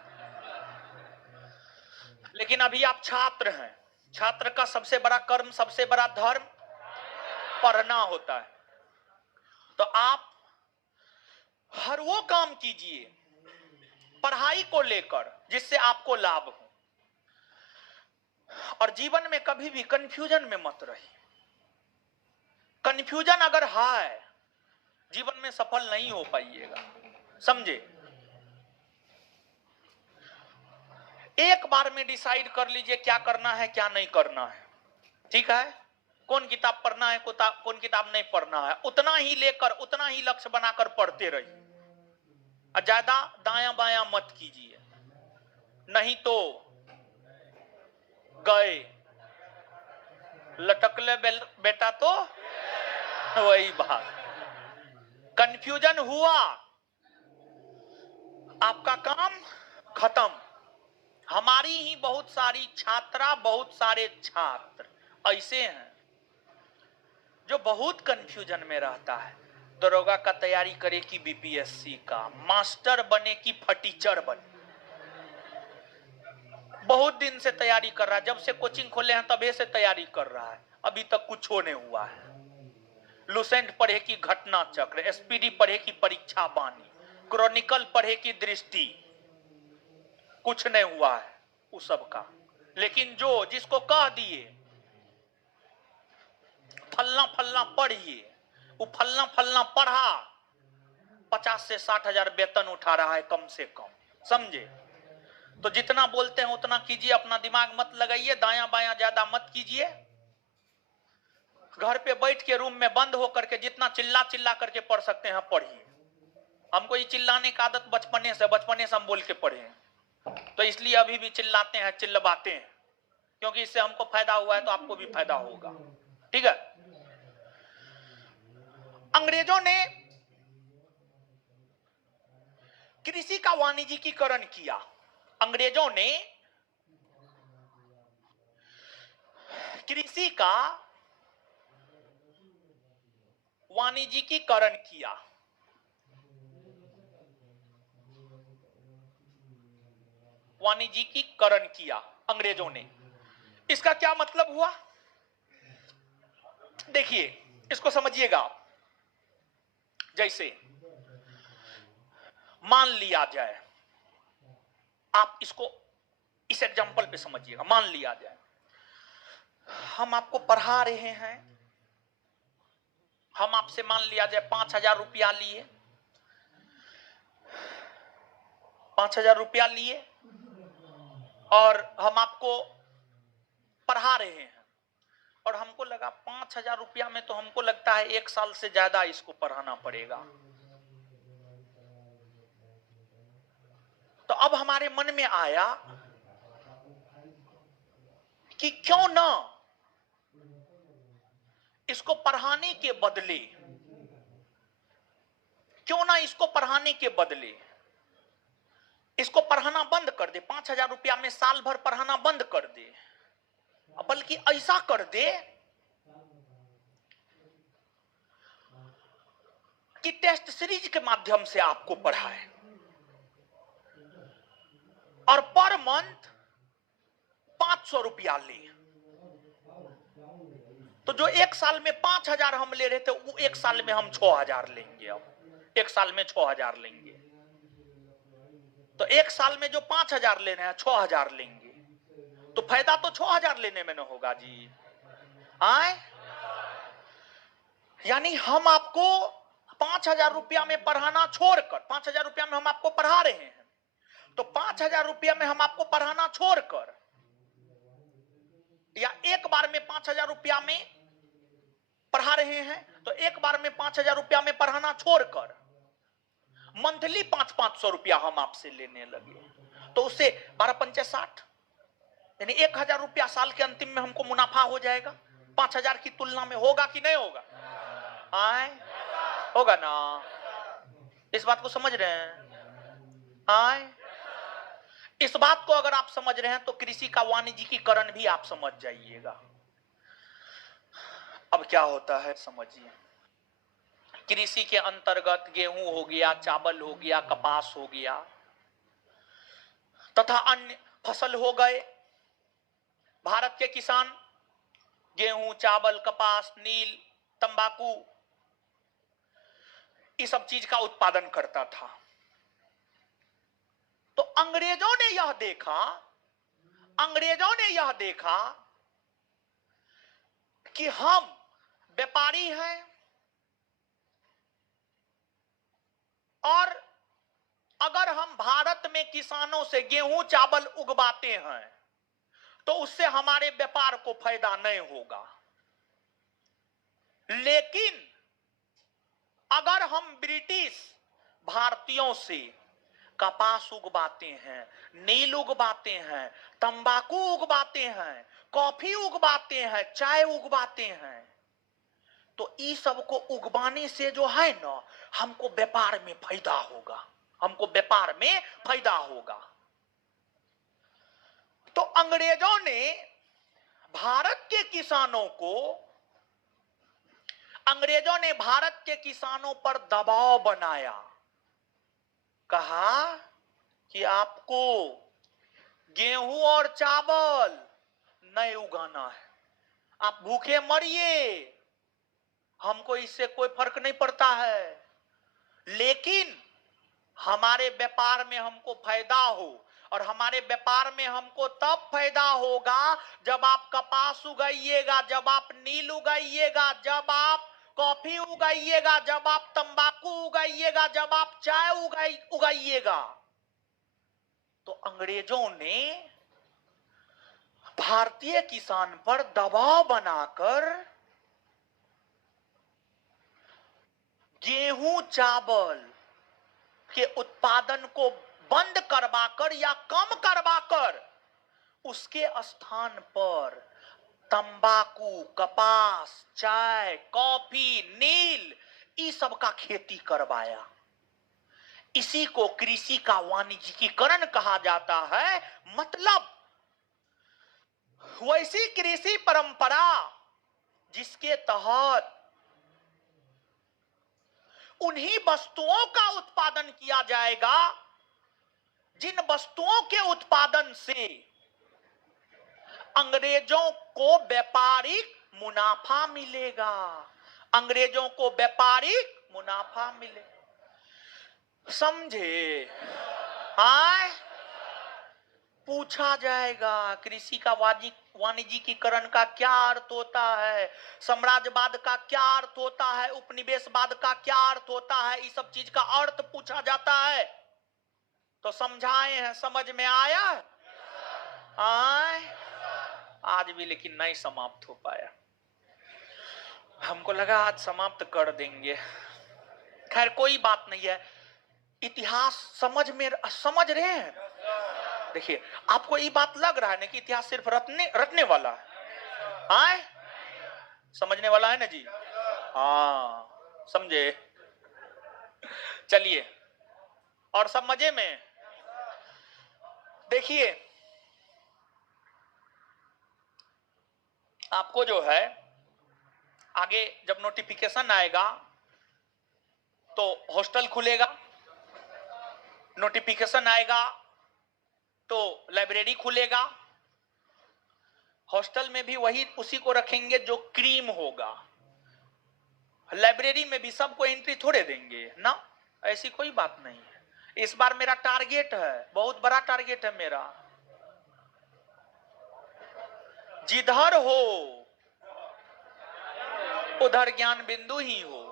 लेकिन अभी आप छात्र हैं, छात्र का सबसे बड़ा कर्म, सबसे बड़ा धर्म पढ़ना होता है। तो आप हर वो काम कीजिए पढ़ाई को लेकर जिससे आपको लाभ हो, और जीवन में कभी भी कंफ्यूजन में मत रहिए। कंफ्यूजन अगर है, जीवन में सफल नहीं हो पाइएगा, समझे। एक बार में डिसाइड कर लीजिए क्या करना है क्या नहीं करना है, ठीक है। कौन किताब पढ़ना है, कौन किताब नहीं पढ़ना है, उतना ही लेकर, उतना ही लक्ष्य बनाकर पढ़ते रहिए, और ज्यादा दायां बायां मत कीजिए, नहीं तो गए लटकले बेटा तो वही बात। कंफ्यूजन हुआ, आपका काम खत्म। हमारी ही बहुत सारी छात्रा, बहुत सारे छात्र ऐसे हैं जो बहुत कंफ्यूजन में रहता है। दरोगा का तैयारी करे कि बीपीएससी का, मास्टर बने कि फटीचर बने, बहुत दिन से तैयारी कर रहा है, जब से कोचिंग खोले हैं तभी से तैयारी कर रहा है, अभी तक कुछ नहीं हुआ है। लुसेंट पढ़े की घटना चक्र, एसपीडी पढ़े की परीक्षा बानी, क्रॉनिकल पढ़े की दृष्टि, कुछ नहीं हुआ है उस सब का। लेकिन जिसको कह दिए फलना फलना पढ़िए, वो फलना फलना पढ़ा, 50 से 60 हजार वेतन उठा रहा है कम से कम, समझे। तो जितना बोलते हैं उतना कीजिए, अपना दिमाग मत लगाइए, दायां बायां ज्यादा मत कीजिए। घर पे बैठ के रूम में बंद होकर के जितना चिल्ला चिल्ला करके पढ़ सकते हैं पढ़िए। हमको ये चिल्लाने की आदत बचपने से हम बोल के पढ़े हैं, तो इसलिए अभी भी चिल्लाते हैं, चिल्लाते हैं, क्योंकि इससे हमको फायदा हुआ है तो आपको भी फायदा होगा, ठीक है। अंग्रेजों ने कृषि का वाणिज्यिकीकरण किया। अंग्रेजों ने कृषि का वाणिज्यिकीकरण किया। वाणिज्यिकीकरण किया अंग्रेजों ने। इसका क्या मतलब हुआ, देखिए इसको समझिएगा। जैसे मान लिया जाए, आप इसको इस एग्जांपल पे समझिएगा। मान लिया जाए हम आपको पढ़ा रहे हैं, हम आपसे मान लिया जाए 5,000 रुपया लिए, 5,000 रुपया लिए और हम आपको पढ़ा रहे हैं, और हमको लगा 5,000 रुपया में तो हमको लगता है 1 साल से ज्यादा इसको पढ़ाना पड़ेगा। तो अब हमारे मन में आया कि क्यों ना इसको पढ़ाने के बदले, क्यों ना इसको पढ़ाने के बदले इसको पढ़ाना बंद कर दे, 5,000 रुपया में साल भर पढ़ाना बंद कर दे, बल्कि ऐसा कर दे कि टेस्ट सीरीज के माध्यम से आपको पढ़ाए और पर मंथ 500 रुपया ले। तो जो 1 साल में 5,000 हम ले रहे थे, वो 1 साल में हम 6,000 लेंगे। अब 1 साल में 6,000 लेंगे, तो 1 साल में जो 5,000 ले रहे हैं 6,000 लेंगे, तो फायदा तो 6,000 लेने में न होगा जी। आए, यानी हम आपको 5,000 रुपया में पढ़ाना छोड़कर, 5,000 रुपया में हम आपको पढ़ा रहे हैं, तो 5,000 रुपया में हम आपको पढ़ाना छोड़कर, या एक बार में 5,000 रुपया में पढ़ा रहे हैं, तो एक बार में 5,000 रुपया में पढ़ाना छोड़कर मंथली 500 रुपया हम आपसे लेने लगे, तो उससे 12 पंचे 60, यानी 1,000 रुपया साल के अंतिम में हमको मुनाफा हो जाएगा। 5,000 की तुलना में होगा कि नहीं होगा? आए, होगा ना? इस बात को समझ रहे हैं? आए, इस बात को अगर आप समझ रहे हैं तो कृषि का वाणिज्यिकीकरण भी आप समझ जाइएगा। अब क्या होता है समझिए। कृषि के अंतर्गत गेहूं हो गया, चावल हो गया, कपास हो गया तथा अन्य फसल हो गए। भारत के किसान गेहूं, चावल, कपास, नील, तंबाकू, इस सब चीज का उत्पादन करता था। तो अंग्रेजों ने यह देखा कि हम व्यापारी हैं और अगर हम भारत में किसानों से गेहूं, चावल उगवाते हैं तो उससे हमारे व्यापार को फायदा नहीं होगा, लेकिन अगर हम ब्रिटिश भारतीयों से कपास उगवाते हैं, नील उगवाते हैं, तंबाकू उगवाते हैं, कॉफी उगवाते हैं, चाय उगवाते हैं, तो इस सब को उगवाने से जो है ना, हमको व्यापार में फायदा होगा, हमको व्यापार में फायदा होगा। तो अंग्रेजों ने भारत के किसानों पर दबाव बनाया, कहा कि आपको गेहूं और चावल नहीं उगाना है, आप भूखे मरिए, हमको इससे कोई फर्क नहीं पड़ता है, लेकिन हमारे व्यापार में हमको फायदा हो, और हमारे व्यापार में हमको तब फायदा होगा जब आप कपास उगाइएगा, जब आप नील उगाइएगा, जब आप कॉफी उगाइएगा, जब आप तंबाकू उगाइएगा, जब आप चाय उगाइएगा। तो अंग्रेजों ने भारतीय किसान पर दबाव बनाकर गेहूं, चावल के उत्पादन को बंद करवाकर या कम करवाकर उसके स्थान पर तंबाकू, कपास, चाय, कॉफी, नील, इस सब का खेती करवाया। इसी को कृषि का वाणिज्यिकीकरण कहा जाता है। मतलब वैसी कृषि परंपरा जिसके तहत उन्हीं वस्तुओं का उत्पादन किया जाएगा जिन वस्तुओं के उत्पादन से अंग्रेजों को व्यापारिक मुनाफा मिलेगा, अंग्रेजों को व्यापारिक मुनाफा मिले, समझे? हाँ, पूछा जाएगा कृषि का वाणिज्यिकीकरण का क्या अर्थ होता है, साम्राज्यवाद का क्या अर्थ होता है, उपनिवेशवाद का क्या अर्थ होता है, इस सब चीज का अर्थ पूछा जाता है। तो समझाए हैं, समझ में आया? आए आज भी लेकिन नहीं समाप्त हो पाया, हमको लगा आज समाप्त कर देंगे। खैर कोई बात नहीं है, इतिहास समझ रहे हैं। देखिए आपको ये बात लग रहा है ना कि इतिहास सिर्फ रटने वाला है, आए समझने वाला है ना जी? हाँ समझे? चलिए, और सब मजे में। देखिए आपको जो है आगे जब नोटिफिकेशन आएगा तो हॉस्टल खुलेगा, नोटिफिकेशन आएगा तो लाइब्रेरी खुलेगा, हॉस्टल में भी वही उसी को रखेंगे जो क्रीम होगा, लाइब्रेरी में भी सबको एंट्री थोड़े देंगे ना, ऐसी कोई बात नहीं है। इस बार मेरा टारगेट है, बहुत बड़ा टारगेट है मेरा, जिधर हो उधर ज्ञान बिंदु ही हो,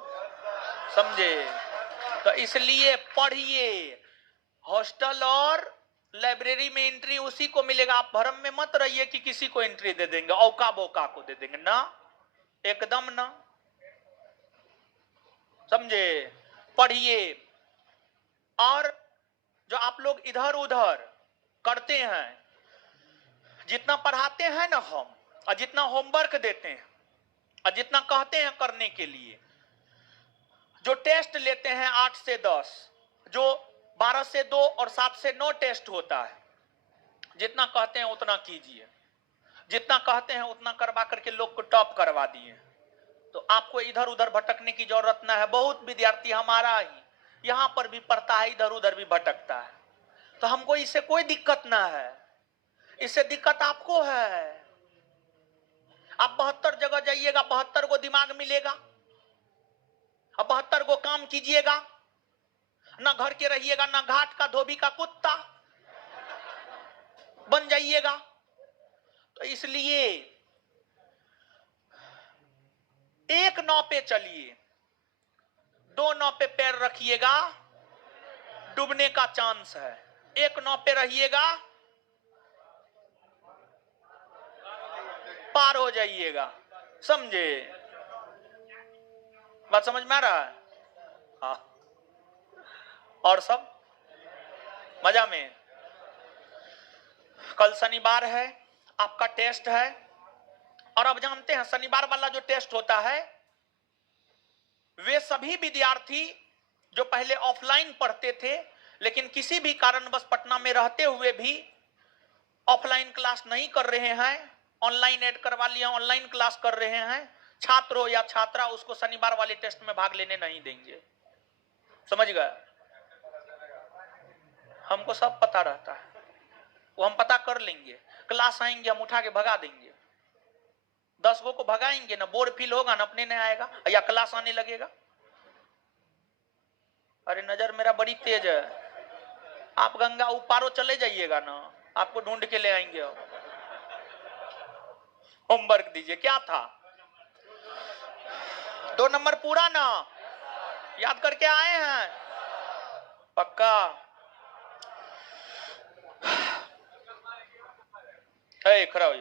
समझे? तो इसलिए पढ़िए, हॉस्टल और लाइब्रेरी में एंट्री उसी को मिलेगा। आप भ्रम में मत रहिए कि किसी को एंट्री दे देंगे, औका बोका को दे देंगे ना, एकदम ना, समझे? पढ़िए, और जो आप लोग इधर उधर करते हैं, जितना पढ़ाते हैं ना हम, और जितना होमवर्क देते हैं, और जितना कहते हैं करने के लिए, जो टेस्ट लेते हैं 8 से 10, जो 12 से 2 और 7 से 9 टेस्ट होता है, जितना कहते हैं उतना कीजिए, जितना कहते हैं उतना करवा करके लोग को टॉप करवा दिए। तो आपको इधर उधर भटकने की जरूरत ना है। बहुत विद्यार्थी हमारा ही यहां पर भी पढ़ता है, इधर उधर भी भटकता है, तो हमको इससे कोई दिक्कत ना है, इससे दिक्कत आपको है। आप 72 जगह जाइएगा, 72 को दिमाग मिलेगा, अब 72 को काम कीजिएगा, ना घर के रहिएगा, ना घाट का धोबी का कुत्ता बन जाइएगा। तो इसलिए एक नाव पे चलिए, 2 नाव पे पैर रखिएगा, डूबने का चांस है। एक नाव पे रहिएगा, पार हो जाइएगा, समझे? बात समझ में आ रहा है? हाँ, और सब मजा में। कल शनिवार है, आपका टेस्ट है, और अब जानते हैं शनिवार वाला जो टेस्ट होता है, वे सभी विद्यार्थी जो पहले ऑफलाइन पढ़ते थे लेकिन किसी भी कारणवश पटना में रहते हुए भी ऑफलाइन क्लास नहीं कर रहे हैं, ऑनलाइन ऐड करवा लिया, ऑनलाइन क्लास कर रहे हैं, छात्र हो या छात्रा, उसको शनिवार वाले टेस्ट में भाग लेने नहीं देंगे, समझ गए? हमको सब पता रहता है, वो हम पता कर लेंगे। क्लास आएंगे हम उठा के भगा देंगे, 10 को भगाएंगे ना, बोर्ड फील होगा ना, अपने नहीं आएगा या क्लास आने लगेगा। अरे नजर मेरा बड़ी तेज है, आप गंगा उपारो चले जाइएगा ना, आपको ढूंढ के ले आएंगे। होमवर्क दीजिए, क्या था? 2 नंबर पूरा ना, याद करके आए हैं पक्का? खड़ा हो,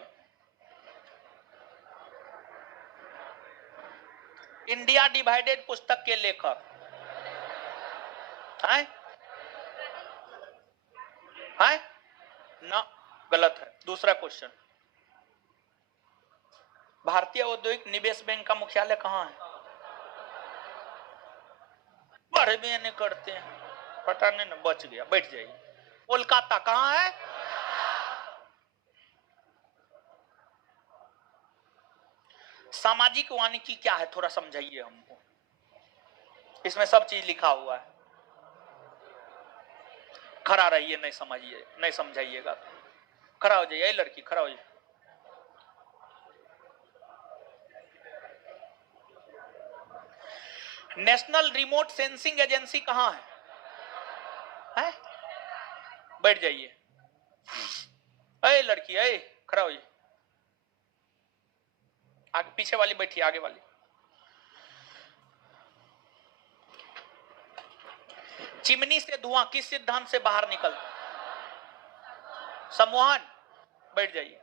इंडिया डिवाइडेड पुस्तक के लेखक हैं? हैं? ना, गलत है। दूसरा क्वेश्चन, भारतीय औद्योगिक निवेश बैंक का मुख्यालय कहां है? पढ़ भी नहीं करते हैं, पता नहीं ना, बच गया, बैठ जाइए। कोलकाता कहां है? सामाजिक वानिकी क्या है, थोड़ा समझाइए हमको, इसमें सब चीज लिखा हुआ है। खड़ा रहिए, नहीं समझिए, नहीं समझाइएगा। खड़ा हो जाइए, लड़की खड़ा हो जाइए। नेशनल रिमोट सेंसिंग एजेंसी कहां है? बैठ जाइए। अरे लड़की, अरे खड़ा हो जाइए। आगे पीछे वाली बैठी, आगे वाली। चिमनी से धुआं किस सिद्धांत से बाहर निकलता? सम्मोहन। बैठ जाइए,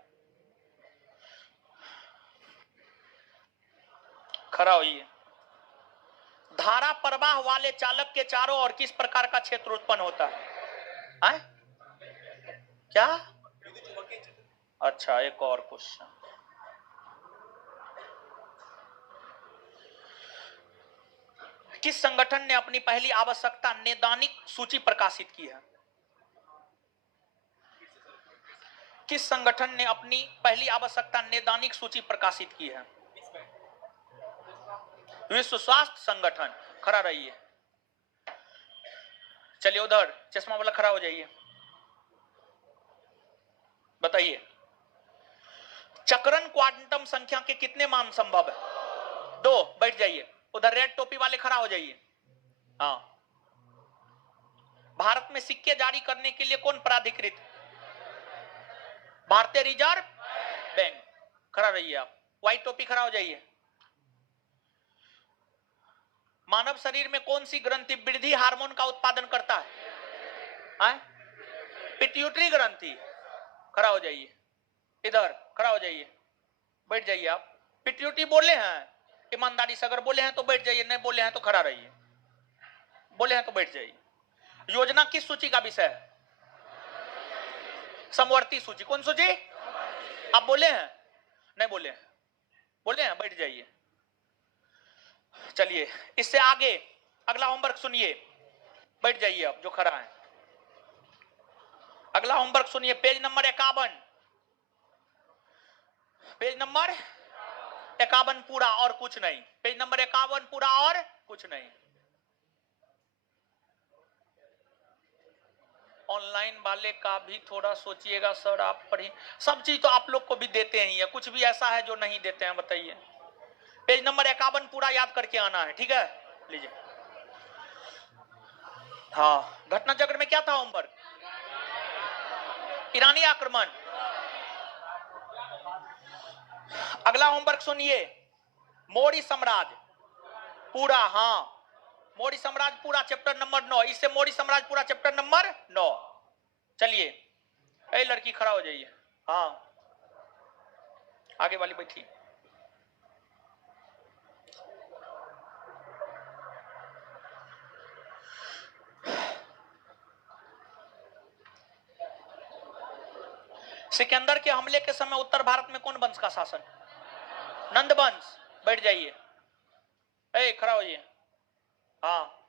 खड़ा होइए। धारा प्रवाह वाले चालक के चारों ओर किस प्रकार का क्षेत्र उत्पन्न होता है? क्या? अच्छा, एक और क्वेश्चन। किस संगठन ने अपनी पहली आवश्यकता नैदानिक सूची प्रकाशित की है? किस संगठन ने अपनी पहली आवश्यकता नैदानिक सूची प्रकाशित की है? विश्व स्वास्थ्य संगठन। खड़ा रहिए। चलिए उधर चश्मा वाला खड़ा हो जाइए। बताइए, चक्रण क्वांटम संख्या के कितने मान संभव है? 2। बैठ जाइए। उधर रेड टोपी वाले खड़ा हो जाइए। हाँ। भारत में सिक्के जारी करने के लिए कौन प्राधिकृत? भारतीय रिजर्व बैंक। खड़ा रहिए आप। व्हाइट टोपी खड़ा हो जाइए। मानव शरीर में कौन सी ग्रंथि वृद्धि हार्मोन का उत्पादन करता है? पिट्यूटरी ग्रंथि। खड़ा हो जाइए। इधर खड़ा हो जाइए, बैठ जाइए आप। पिट्यूटरी बोले हैं, ईमानदारी से अगर बोले हैं तो बैठ जाइए, नहीं बोले हैं तो खड़ा रहिए। बोले हैं तो बैठ जाइए। योजना किस सूची का विषय है? समवर्ती सूची। कौन सूची? आप बोले हैं? नहीं बोले हैं। बोले हैं, बैठ जाइए। चलिए इससे आगे अगला होमवर्क सुनिए। बैठ जाइए आप जो खड़ा है। अगला होमवर्क सुनिए, पेज नंबर 51। पेज नंबर 51 पूरा और कुछ नहीं। पेज नंबर 51 पूरा और कुछ नहीं। ऑनलाइन वाले का भी थोड़ा सोचिएगा सर, आप पढ़िए। सब चीज तो आप लोग को भी देते हैं, कुछ भी ऐसा है जो नहीं देते हैं? बताइए। पेज नंबर 51 पूरा याद करके आना है, ठीक है? लीजिए। हाँ, घटना चक्र में क्या था होमवर्क? ईरानी आक्रमण। अगला होमवर्क सुनिए, मौर्य साम्राज्य पूरा। हाँ, मौर्य साम्राज्य पूरा चैप्टर नंबर 9। इससे मौर्य साम्राज्य पूरा चैप्टर नंबर 9। चलिए, ए लड़की खड़ा हो जाइए। हाँ, आगे वाली बैठी। सिकंदर के हमले के समय उत्तर भारत में कौन वंश का शासन? नंद वंश। बैठ जाइए। ए खड़ा होइए। हाँ,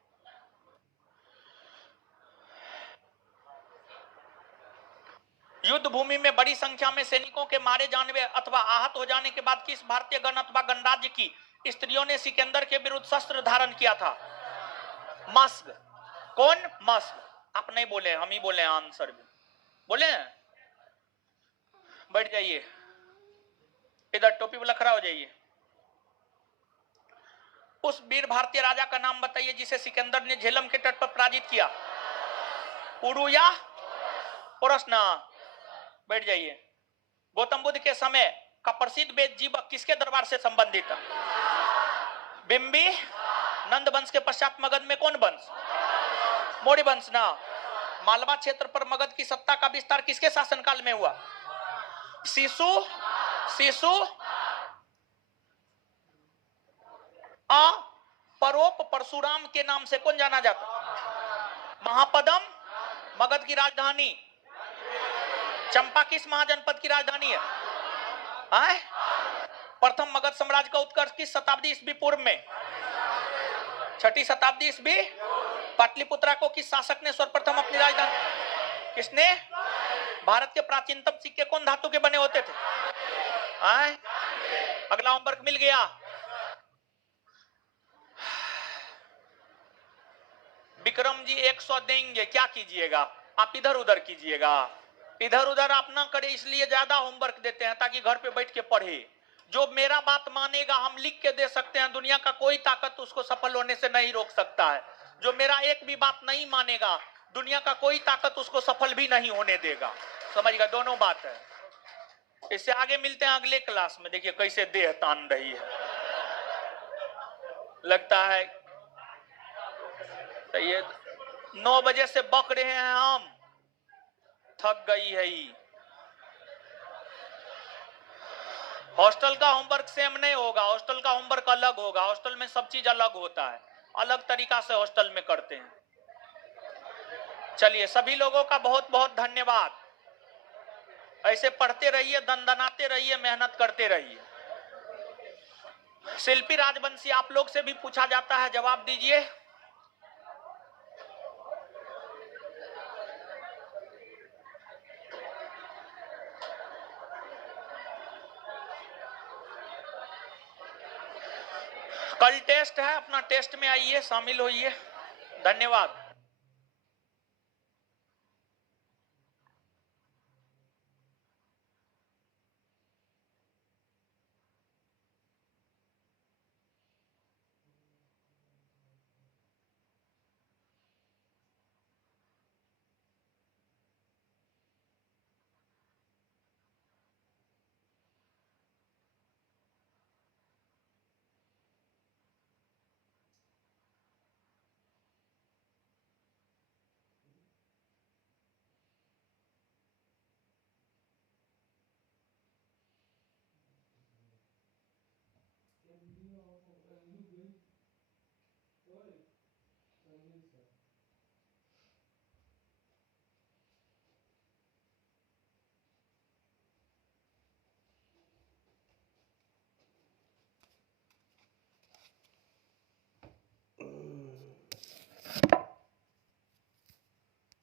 युद्ध भूमि में बड़ी संख्या में सैनिकों के मारे जाने अथवा आहत हो जाने के बाद किस भारतीय गण अथवा गणराज्य की स्त्रियों ने सिकंदर के विरुद्ध शस्त्र धारण किया था? मस्क। कौन? मस्क। आप नहीं बोले, हम ही बोले आंसर भी। बोले हैं? बैठ जाइए। इधर टोपी वाला खड़ा हो जाइए। उस वीर भारतीय राजा का नाम बताइए जिसे सिकंदर ने झेलम के तट पर पराजित किया। पुरु या पुरस्ना। बैठ जाइए। गौतम बुद्ध के समय का प्रसिद्ध वेद जीवक किसके दरबार से संबंधित है? बिंबी। नंद वंश के पश्चात मगध में कौन वंश? मौर्य वंश ना। मालवा क्षेत्र पर मगध की सत्ता का विस्तार किसके शासनकाल में हुआ? शिशु परोप परशुराम के नाम से कौन जाना जाता? महापदम। मगध की राजधानी? चंपा किस महाजनपद की राजधानी है? प्रथम मगध साम्राज्य का उत्कर्ष किस शताब्दी ईस्वी पूर्व में? 6ठी शताब्दी ईस्वी। पाटलिपुत्रा को किस शासक ने सर्वप्रथम अपनी राजधानी? किसने? भारत के प्राचीनतम सिक्के कौन धातु के बने होते थे? अगला होमवर्क मिल गया। विक्रम जी 100 देंगे, क्या कीजिएगा? आप इधर उधर कीजिएगा। इधर उधर आप ना करें, इसलिए ज्यादा होमवर्क देते हैं ताकि घर पे बैठ के पढ़े। जो मेरा बात मानेगा हम लिख के दे सकते हैं, दुनिया का कोई ताकत उसको सफल होने से नहीं रोक सकता है। जो मेरा एक भी बात नहीं मानेगा, दुनिया का कोई ताकत उसको सफल भी नहीं होने देगा। समझिएगा, दोनों बात है। इससे आगे मिलते हैं अगले क्लास में। देखिए कैसे देह तान रही है, लगता है तो ये 9 बजे से बक रहे हैं हम, थक गई है ही। हॉस्टल का होमवर्क सेम नहीं होगा, हॉस्टल का होमवर्क अलग होगा। हॉस्टल में सब चीज अलग होता है, अलग तरीका से हॉस्टल में करते हैं। चलिए, सभी लोगों का बहुत बहुत धन्यवाद। ऐसे पढ़ते रहिए, दनदनाते रहिए, मेहनत करते रहिए। शिल्पी राजवंशी, आप लोग से भी पूछा जाता है, जवाब दीजिए। कल टेस्ट है, अपना टेस्ट में आइए, शामिल होइए। धन्यवाद।